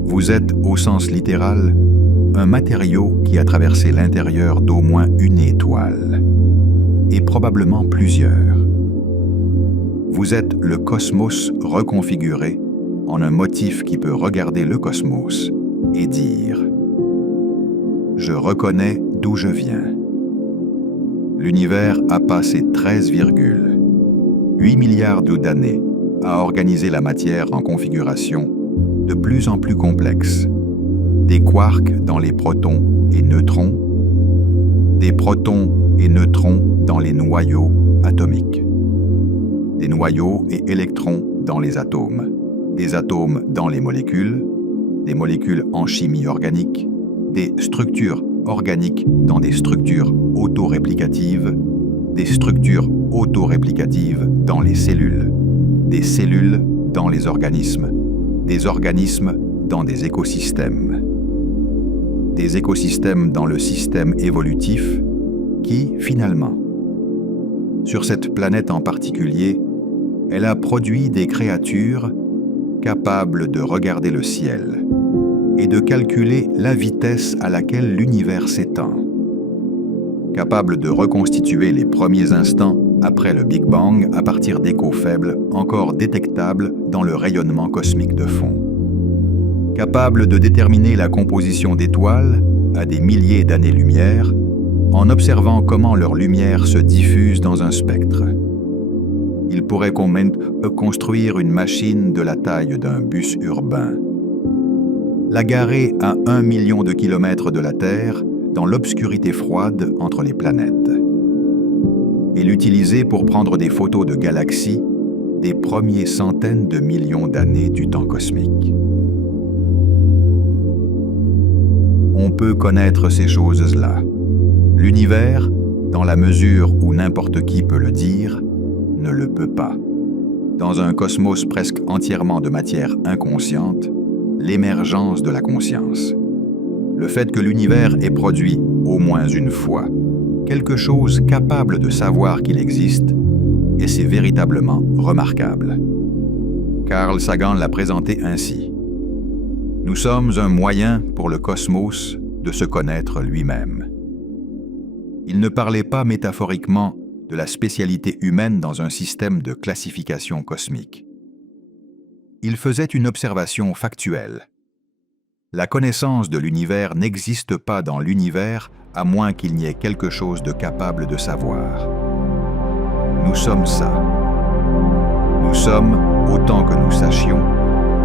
Vous êtes, au sens littéral, un matériau qui a traversé l'intérieur d'au moins une étoile, et probablement plusieurs. Vous êtes le cosmos reconfiguré en un motif qui peut regarder le cosmos et dire « Je reconnais d'où je viens ». L'univers a passé 13,8 milliards d'années à organiser la matière en configuration de plus en plus complexe. Des quarks dans les protons et neutrons, des protons et neutrons dans les noyaux atomiques, des noyaux et électrons dans les atomes, des atomes dans les molécules, des molécules en chimie organique, des structures organiques dans des structures autoréplicatives, des structures autoréplicatives dans les cellules, des cellules dans les organismes, des organismes dans des écosystèmes dans le système évolutif qui, finalement, sur cette planète en particulier, elle a produit des créatures capables de regarder le ciel et de calculer la vitesse à laquelle l'univers s'étend, capables de reconstituer les premiers instants après le Big Bang à partir d'échos faibles encore détectables dans le rayonnement cosmique de fond, capables de déterminer la composition d'étoiles à des milliers d'années-lumière en observant comment leur lumière se diffuse dans un spectre. Ils pourraient construire une machine de la taille d'un bus urbain, la garer à 1 million de kilomètres de la Terre dans l'obscurité froide entre les planètes, et l'utiliser pour prendre des photos de galaxies des premiers centaines de millions d'années du temps cosmique. On peut connaître ces choses-là. L'univers, dans la mesure où n'importe qui peut le dire, ne le peut pas. Dans un cosmos presque entièrement de matière inconsciente, l'émergence de la conscience, le fait que l'univers ait produit, au moins une fois, quelque chose capable de savoir qu'il existe, et c'est véritablement remarquable. Carl Sagan l'a présenté ainsi. Nous sommes un moyen pour le cosmos de se connaître lui-même. Il ne parlait pas métaphoriquement de la spécialité humaine dans un système de classification cosmique. Il faisait une observation factuelle. La connaissance de l'univers n'existe pas dans l'univers à moins qu'il n'y ait quelque chose de capable de savoir. Nous sommes ça. Nous sommes, autant que nous sachions,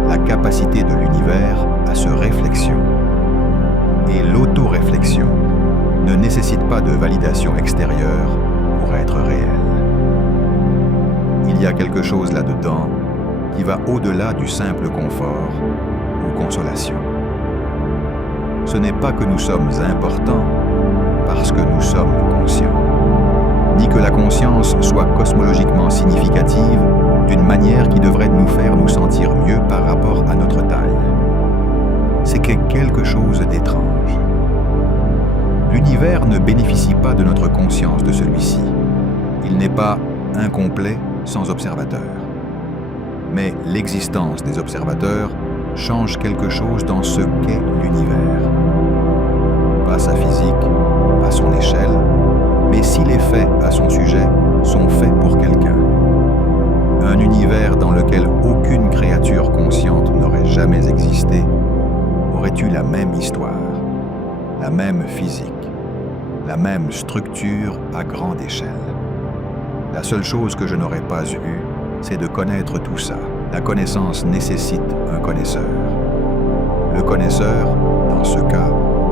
la capacité de l'univers à se réflexion. Et l'autoréflexion ne nécessite pas de validation extérieure pour être réelle. Il y a quelque chose là-dedans qui va au-delà du simple confort ou consolation. Ce n'est pas que nous sommes importants parce que nous sommes conscients, ni que la conscience soit cosmologiquement significative d'une manière qui devrait nous faire nous sentir mieux par rapport à notre taille. C'est quelque chose d'étrange. L'univers ne bénéficie pas de notre conscience de celui-ci. Il n'est pas incomplet sans observateur. Mais l'existence des observateurs change quelque chose dans ce qu'est l'univers. Pas sa physique, pas son échelle, mais si les faits à son sujet sont faits pour quelqu'un. Un univers dans lequel aucune créature consciente n'aurait jamais existé aurait eu la même histoire, la même physique, la même structure à grande échelle. La seule chose que je n'aurais pas eue, c'est de connaître tout ça. La connaissance nécessite un connaisseur. Le connaisseur, dans ce cas,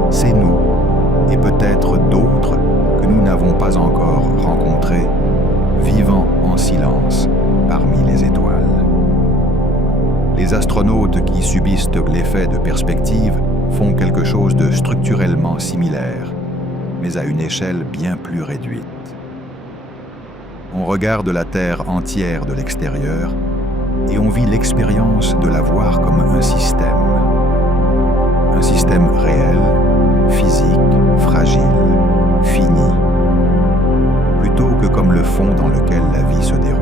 c'est nous, et peut-être d'autres que nous n'avons pas encore rencontrés, vivant en silence parmi les étoiles. Les astronautes qui subissent l'effet de perspective font quelque chose de structurellement similaire, mais à une échelle bien plus réduite. On regarde la Terre entière de l'extérieur et on vit l'expérience de la voir comme un système. Un système réel, physique, fragile, fini, plutôt que comme le fond dans lequel la vie se déroule.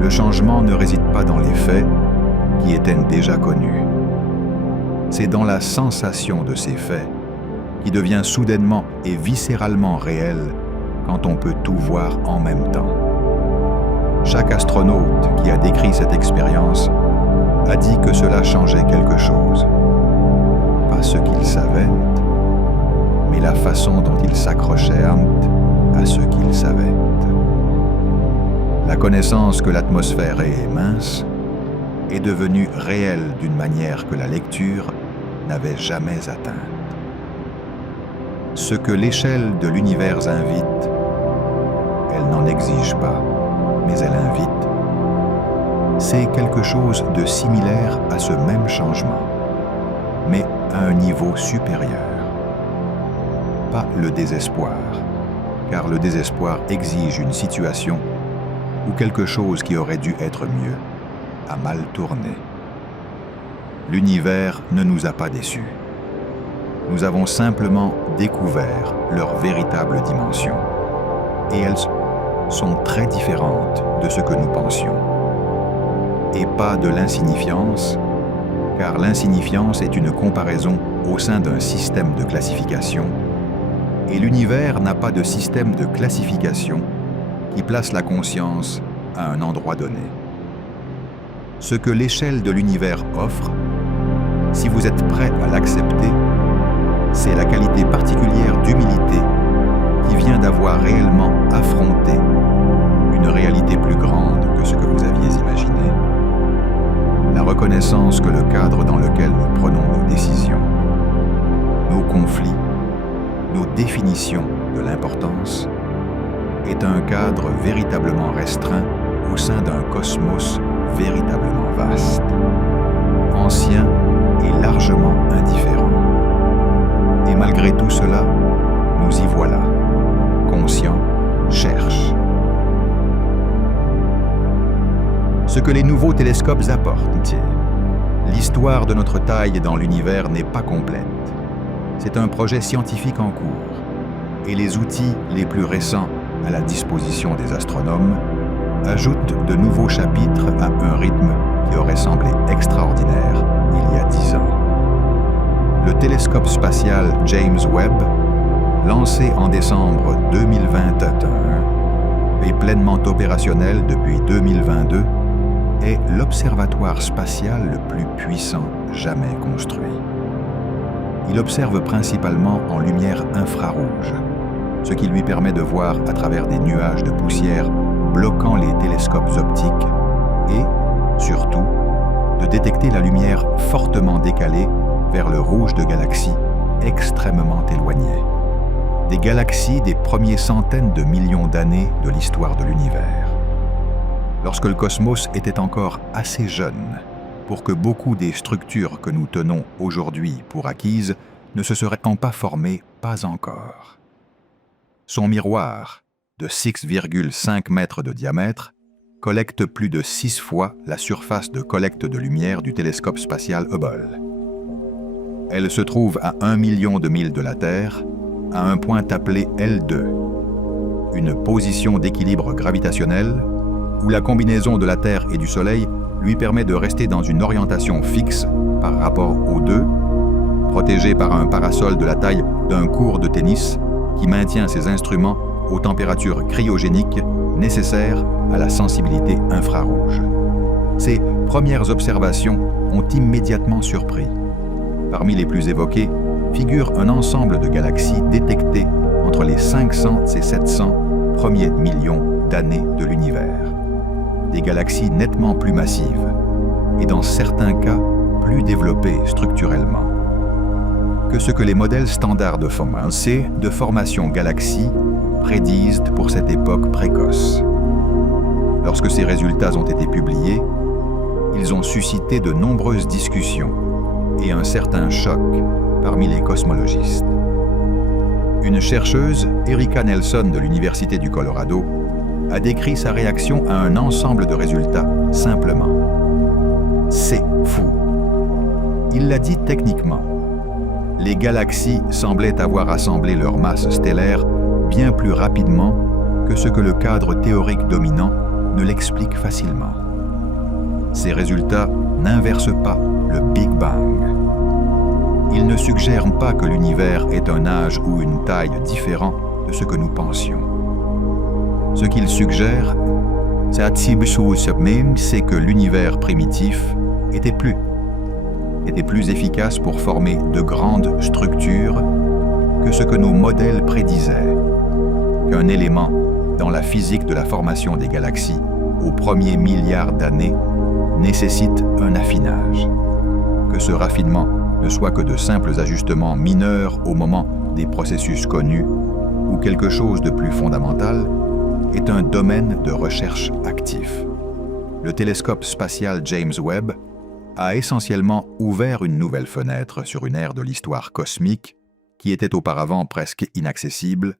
Le changement ne réside pas dans les faits, qui étaient déjà connus. C'est dans la sensation de ces faits, qui devient soudainement et viscéralement réelle quand on peut tout voir en même temps. Chaque astronaute qui a décrit cette expérience a dit que cela changeait quelque chose. Pas ce qu'il savait, mais la façon dont il s'accrochait à ce qu'il savait. La connaissance que l'atmosphère est mince est devenue réelle d'une manière que la lecture n'avait jamais atteinte. Ce que l'échelle de l'univers invite, elle n'en exige pas, mais elle invite, c'est quelque chose de similaire à ce même changement, mais à un niveau supérieur. Pas le désespoir, car le désespoir exige une situation où quelque chose qui aurait dû être mieux a mal tourné. L'univers ne nous a pas déçus. Nous avons simplement découvert leur véritable dimension, et elles sont très différentes de ce que nous pensions. Et pas de l'insignifiance, car l'insignifiance est une comparaison au sein d'un système de classification, et l'univers n'a pas de système de classification qui place la conscience à un endroit donné. Ce que l'échelle de l'univers offre, si vous êtes prêt à l'accepter, c'est la qualité particulière d'humilité qui vient d'avoir réellement affronté une réalité plus grande que ce que vous aviez imaginé. La reconnaissance que le cadre dans lequel nous prenons nos décisions, nos conflits, nos définitions de l'importance, est un cadre véritablement restreint au sein d'un cosmos véritablement vaste, ancien et largement indifférent. Et malgré tout cela, nous y voilà, conscients, cherchent. Ce que les nouveaux télescopes apportent, l'histoire de notre taille dans l'univers n'est pas complète. C'est un projet scientifique en cours, et les outils les plus récents à la disposition des astronomes ajoutent de nouveaux chapitres à un rythme qui aurait semblé extraordinaire il y a 10 ans. Le télescope spatial James Webb, lancé en décembre 2021 et pleinement opérationnel depuis 2022, est l'observatoire spatial le plus puissant jamais construit. Il observe principalement en lumière infrarouge, ce qui lui permet de voir à travers des nuages de poussière bloquant les télescopes optiques et, surtout, de détecter la lumière fortement décalée vers le rouge de galaxies extrêmement éloignées. Des galaxies des premiers centaines de millions d'années de l'histoire de l'univers. Lorsque le cosmos était encore assez jeune pour que beaucoup des structures que nous tenons aujourd'hui pour acquises ne se seraient pas formées, pas encore. Son miroir, de 6,5 mètres de diamètre, collecte plus de 6 fois la surface de collecte de lumière du télescope spatial Hubble. Elle se trouve à 1 million de milles de la Terre, à un point appelé L2, une position d'équilibre gravitationnel où la combinaison de la Terre et du Soleil lui permet de rester dans une orientation fixe par rapport aux deux, protégé par un parasol de la taille d'un court de tennis qui maintient ses instruments aux températures cryogéniques nécessaires à la sensibilité infrarouge. Ces premières observations ont immédiatement surpris. Parmi les plus évoquées, figure un ensemble de galaxies détectées entre les 500 et 700 premiers millions d'années de l'univers. Des galaxies nettement plus massives et dans certains cas plus développées structurellement que ce que les modèles standards de formation galaxie prédisent pour cette époque précoce. Lorsque ces résultats ont été publiés, ils ont suscité de nombreuses discussions et un certain choc parmi les cosmologistes. Une chercheuse, Erika Nelson de l'Université du Colorado, a décrit sa réaction à un ensemble de résultats simplement. C'est fou. Il l'a dit techniquement. Les galaxies semblaient avoir assemblé leur masse stellaire bien plus rapidement que ce que le cadre théorique dominant ne l'explique facilement. Ces résultats n'inversent pas le Big Bang. Ils ne suggèrent pas que l'univers est un âge ou une taille différent de ce que nous pensions. Ce qu'ils suggèrent, c'est que l'univers primitif était plus efficace pour former de grandes structures que ce que nos modèles prédisaient, qu'un élément dans la physique de la formation des galaxies aux premiers milliards d'années nécessite un affinage, que ce raffinement ne soit que de simples ajustements mineurs au moment des processus connus, ou quelque chose de plus fondamental, est un domaine de recherche actif. Le télescope spatial James Webb a essentiellement ouvert une nouvelle fenêtre sur une ère de l'histoire cosmique qui était auparavant presque inaccessible,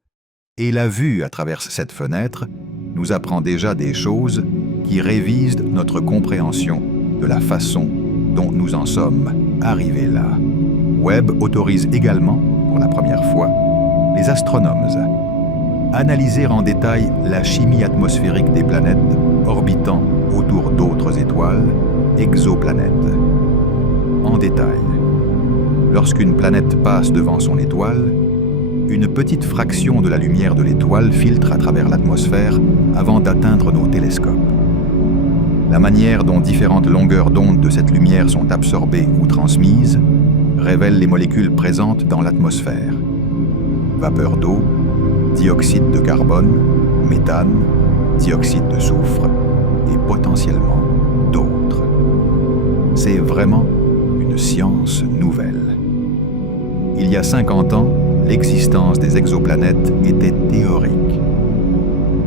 et la vue à travers cette fenêtre nous apprend déjà des choses qui révisent notre compréhension de la façon dont nous en sommes arrivés là. Webb autorise également, pour la première fois, les astronomes à analyser en détail la chimie atmosphérique des planètes orbitant autour d'autres étoiles, exoplanètes. En détail, lorsqu'une planète passe devant son étoile, une petite fraction de la lumière de l'étoile filtre à travers l'atmosphère avant d'atteindre nos télescopes. La manière dont différentes longueurs d'onde de cette lumière sont absorbées ou transmises révèle les molécules présentes dans l'atmosphère. Vapeur d'eau, dioxyde de carbone, méthane, dioxyde de soufre et potentiellement d'autres. C'est vraiment une science nouvelle. Il y a 50 ans, l'existence des exoplanètes était théorique.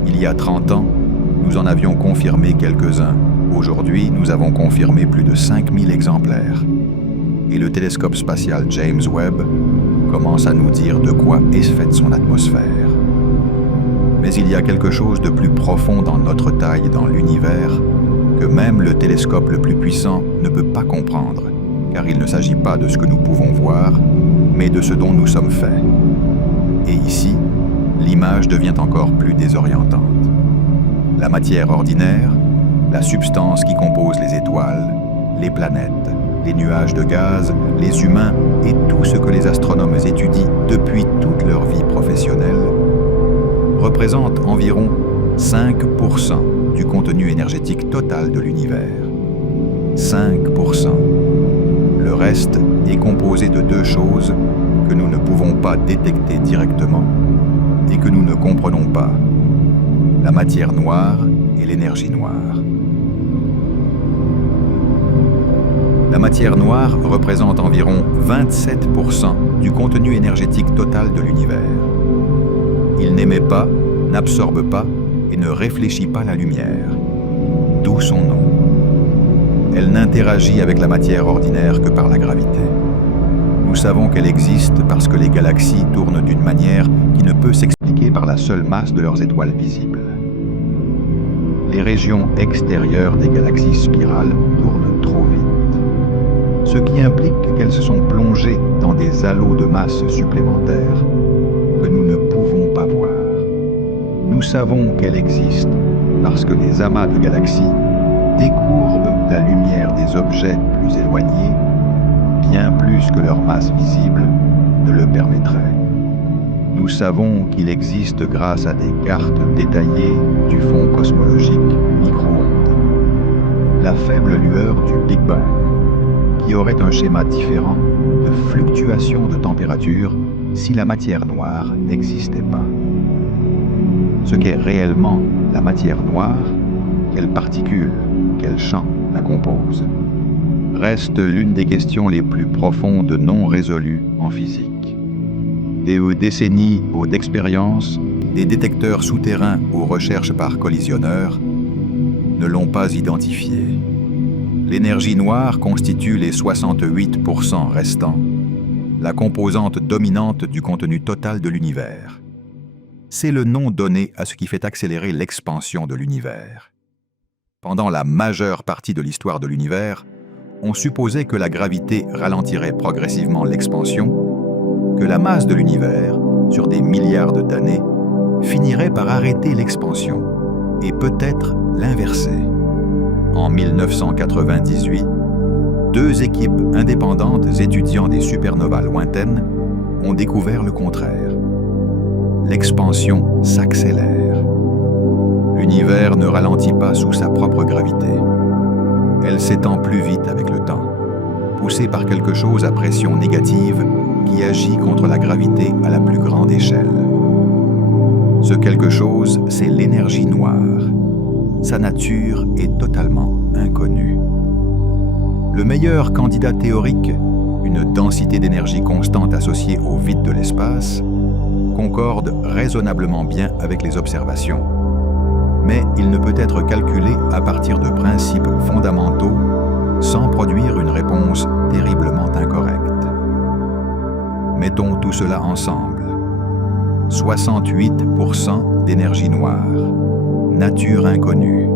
Il y a 30 ans, nous en avions confirmé quelques-uns. Aujourd'hui, nous avons confirmé plus de 5000 exemplaires. Et le télescope spatial James Webb commence à nous dire de quoi est faite son atmosphère. Mais il y a quelque chose de plus profond dans notre taille dans l'univers que même le télescope le plus puissant ne peut pas comprendre, car il ne s'agit pas de ce que nous pouvons voir, mais de ce dont nous sommes faits. Et ici, l'image devient encore plus désorientante. La matière ordinaire, la substance qui compose les étoiles, les planètes, les nuages de gaz, les humains et tout ce que les astronomes étudient depuis toute leur vie professionnelle, représente environ 5% du contenu énergétique total de l'univers. 5%. Le reste est composé de deux choses que nous ne pouvons pas détecter directement et que nous ne comprenons pas: la matière noire et l'énergie noire. La matière noire représente environ 27% du contenu énergétique total de l'univers. Il n'émet pas, n'absorbe pas et ne réfléchit pas la lumière, d'où son nom. Elle n'interagit avec la matière ordinaire que par la gravité. Nous savons qu'elle existe parce que les galaxies tournent d'une manière qui ne peut s'expliquer par la seule masse de leurs étoiles visibles. Les régions extérieures des galaxies spirales tournent trop vite, ce qui implique qu'elles se sont plongées dans des halos de masse supplémentaires que nous ne pouvons pas voir. Nous savons qu'elle existe parce que les amas de galaxies décourbent la lumière des objets plus éloignés, bien plus que leur masse visible ne le permettrait. Nous savons qu'il existe grâce à des cartes détaillées du fond cosmologique micro-ondes. La faible lueur du Big Bang, qui aurait un schéma différent de fluctuation de température si la matière noire n'existait pas. Ce qu'est réellement la matière noire, quelles particules, quels champs la composent, reste l'une des questions les plus profondes non résolues en physique. Des décennies d'expérience, des détecteurs souterrains aux recherches par collisionneurs ne l'ont pas identifié. L'énergie noire constitue les 68% restants, la composante dominante du contenu total de l'univers. C'est le nom donné à ce qui fait accélérer l'expansion de l'univers. Pendant la majeure partie de l'histoire de l'univers, on supposait que la gravité ralentirait progressivement l'expansion, que la masse de l'univers, sur des milliards d'années, finirait par arrêter l'expansion et peut-être l'inverser. En 1998, 2 équipes indépendantes étudiant des supernovas lointaines ont découvert le contraire. L'expansion s'accélère. L'univers ne ralentit pas sous sa propre gravité. Elle s'étend plus vite avec le temps, poussée par quelque chose à pression négative qui agit contre la gravité à la plus grande échelle. Ce quelque chose, c'est l'énergie noire. Sa nature est totalement inconnue. Le meilleur candidat théorique, une densité d'énergie constante associée au vide de l'espace, concorde raisonnablement bien avec les observations. Mais il ne peut être calculé à partir de principes fondamentaux sans produire une réponse terriblement incorrecte. Mettons tout cela ensemble. 68% d'énergie noire, nature inconnue.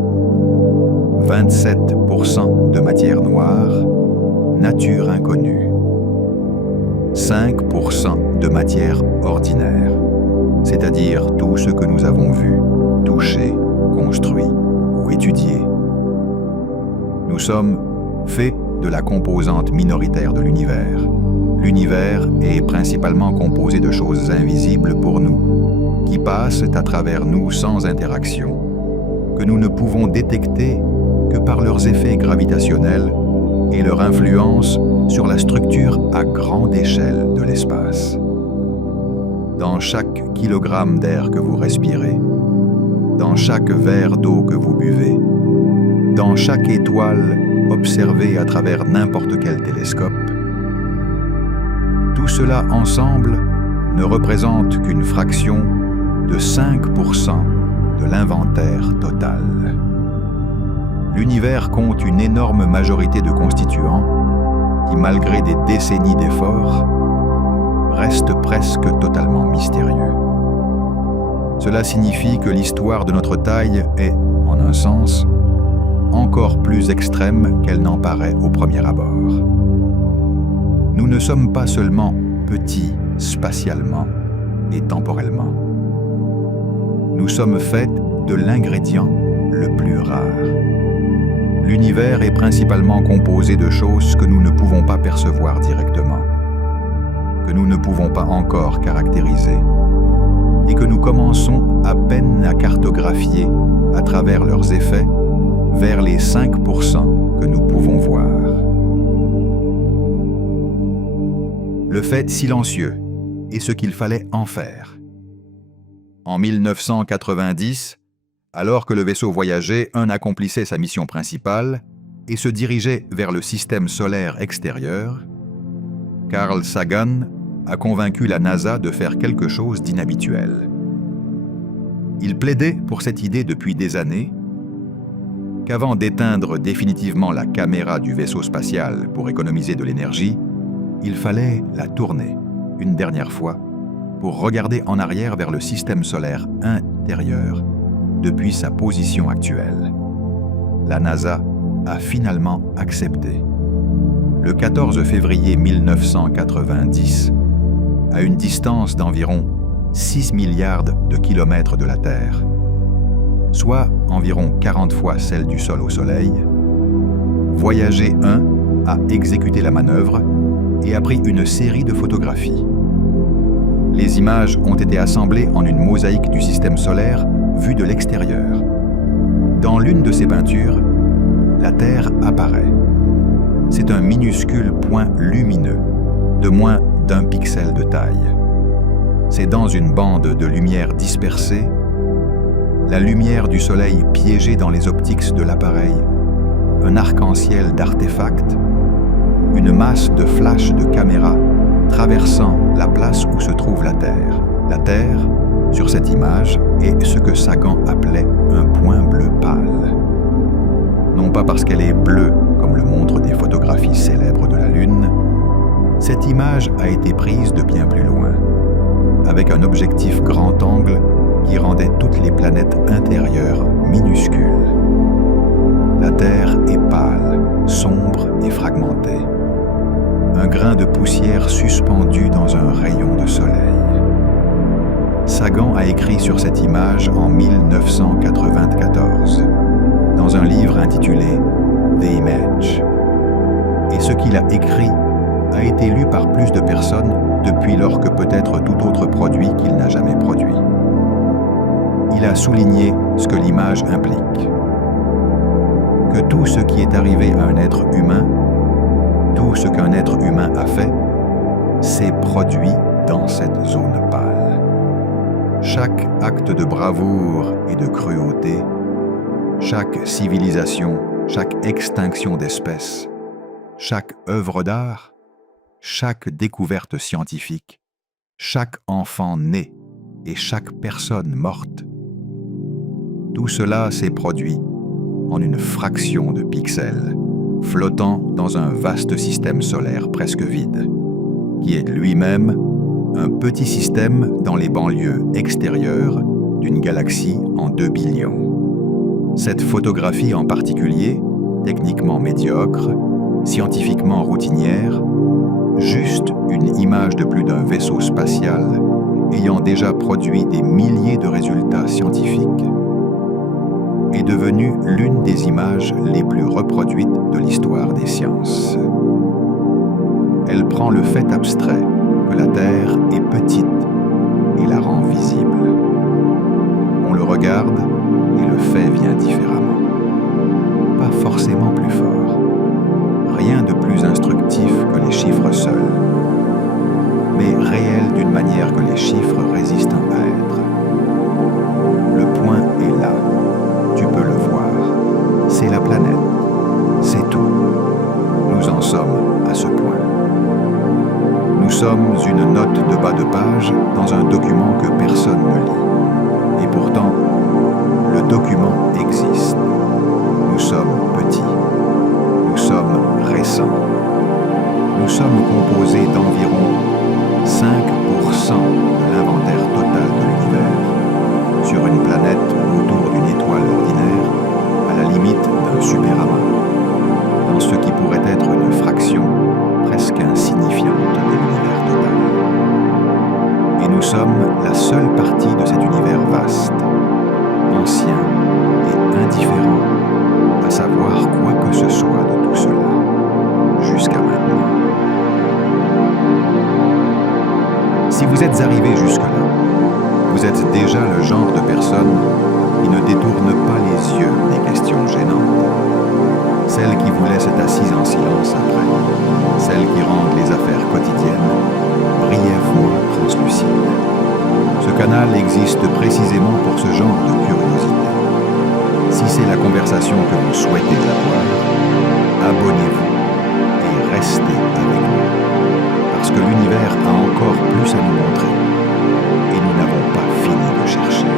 27% de matière noire, nature inconnue. 5% de matière ordinaire, c'est-à-dire tout ce que nous avons vu, touché, construit ou étudié. Nous sommes faits de la composante minoritaire de l'univers. L'univers est principalement composé de choses invisibles pour nous, qui passent à travers nous sans interaction, que nous ne pouvons détecter que par leurs effets gravitationnels et leur influence sur la structure à grande échelle de l'espace. Dans chaque kilogramme d'air que vous respirez, dans chaque verre d'eau que vous buvez, dans chaque étoile observée à travers n'importe quel télescope, tout cela ensemble ne représente qu'une fraction de 5% de l'inventaire total. L'univers compte une énorme majorité de constituants qui, malgré des décennies d'efforts, restent presque totalement mystérieux. Cela signifie que l'histoire de notre taille est, en un sens, encore plus extrême qu'elle n'en paraît au premier abord. Nous ne sommes pas seulement petits spatialement et temporellement. Nous sommes faits de l'ingrédient le plus rare. L'univers est principalement composé de choses que nous ne pouvons pas percevoir directement, que nous ne pouvons pas encore caractériser, et que nous commençons à peine à cartographier à travers leurs effets vers les 5% que nous pouvons voir. Le fait silencieux est ce qu'il fallait en faire. En 1990, alors que le vaisseau voyageait, un accomplissait sa mission principale et se dirigeait vers le système solaire extérieur, Carl Sagan a convaincu la NASA de faire quelque chose d'inhabituel. Il plaidait pour cette idée depuis des années, qu'avant d'éteindre définitivement la caméra du vaisseau spatial pour économiser de l'énergie, il fallait la tourner une dernière fois pour regarder en arrière vers le système solaire intérieur depuis sa position actuelle. La NASA a finalement accepté. Le 14 février 1990, à une distance d'environ 6 milliards de kilomètres de la Terre, soit environ 40 fois celle du sol au Soleil, Voyager 1 a exécuté la manœuvre et a pris une série de photographies. Les images ont été assemblées en une mosaïque du système solaire vue de l'extérieur. Dans l'une de ces peintures, la Terre apparaît. c'est un minuscule point lumineux, de moins d'1 pixel de taille. C'est dans une bande de lumière dispersée, la lumière du soleil piégée dans les optiques de l'appareil, un arc-en-ciel d'artefacts, une masse de flashs de caméras traversant la place où se trouve la Terre. La Terre, sur cette image, est ce que Sagan appelait un point bleu pâle. Non pas parce qu'elle est bleue, comme le montrent des photographies célèbres de la Lune, cette image a été prise de bien plus loin, avec un objectif grand angle qui rendait toutes les planètes intérieures minuscules. La Terre est pâle, sombre et fragmentée. Un grain de poussière suspendu dans un rayon de soleil. Sagan a écrit sur cette image en 1994, dans un livre intitulé « The Image ». Et ce qu'il a écrit a été lu par plus de personnes depuis lors que peut-être tout autre produit qu'il n'a jamais produit. Il a souligné ce que l'image implique. Que tout ce qui est arrivé à un être humain, tout ce qu'un être humain a fait, s'est produit dans cette zone pâle. Chaque acte de bravoure et de cruauté, chaque civilisation, chaque extinction d'espèces, chaque œuvre d'art, chaque découverte scientifique, chaque enfant né et chaque personne morte, tout cela s'est produit en une fraction de pixels, flottant dans un vaste système solaire presque vide, qui est lui-même un petit système dans les banlieues extérieures d'une galaxie en 2 billions. Cette photographie en particulier, techniquement médiocre, scientifiquement routinière, juste une image de plus d'un vaisseau spatial ayant déjà produit des milliers de résultats scientifiques, est devenue l'une des images les plus reproduites de l'histoire des sciences. Elle prend le fait abstrait que la Terre est petite et la rend visible. On le regarde et le fait vient différemment. Pas forcément plus fort. Rien de plus instructif que les chiffres seuls, mais réel d'une manière que les chiffres résistent à être. Le point est là. Tu peux le voir. C'est la planète. C'est tout. Nous en sommes à ce point. Nous sommes une note de bas de page dans un document que personne ne lit. Et pourtant, le document existe. Nous sommes petits. Nous sommes récents. Nous sommes composés d'environ 5% de l'inventaire total de l'univers, sur une planète autour d'une étoile ordinaire, à la limite d'un superamas, dans ce qui pourrait être une fraction presque insignifiante de l'univers total. Et nous sommes la seule partie de cet univers vaste, ancien et indifférent, à savoir quoi que ce soit de tout cela, jusqu'à maintenant. Si vous êtes arrivé jusque-là, vous êtes déjà le genre de personne qui ne détourne pas les yeux des questions gênantes, celles qui vous laissent assises en silence après, celles qui rendent les affaires quotidiennes brièvement translucides. Ce canal existe précisément pour ce genre de curiosité. Si c'est la conversation que vous souhaitez avoir, abonnez-vous et restez avec nous, parce que l'univers a encore plus à nous montrer et nous n'avons pas fini de chercher.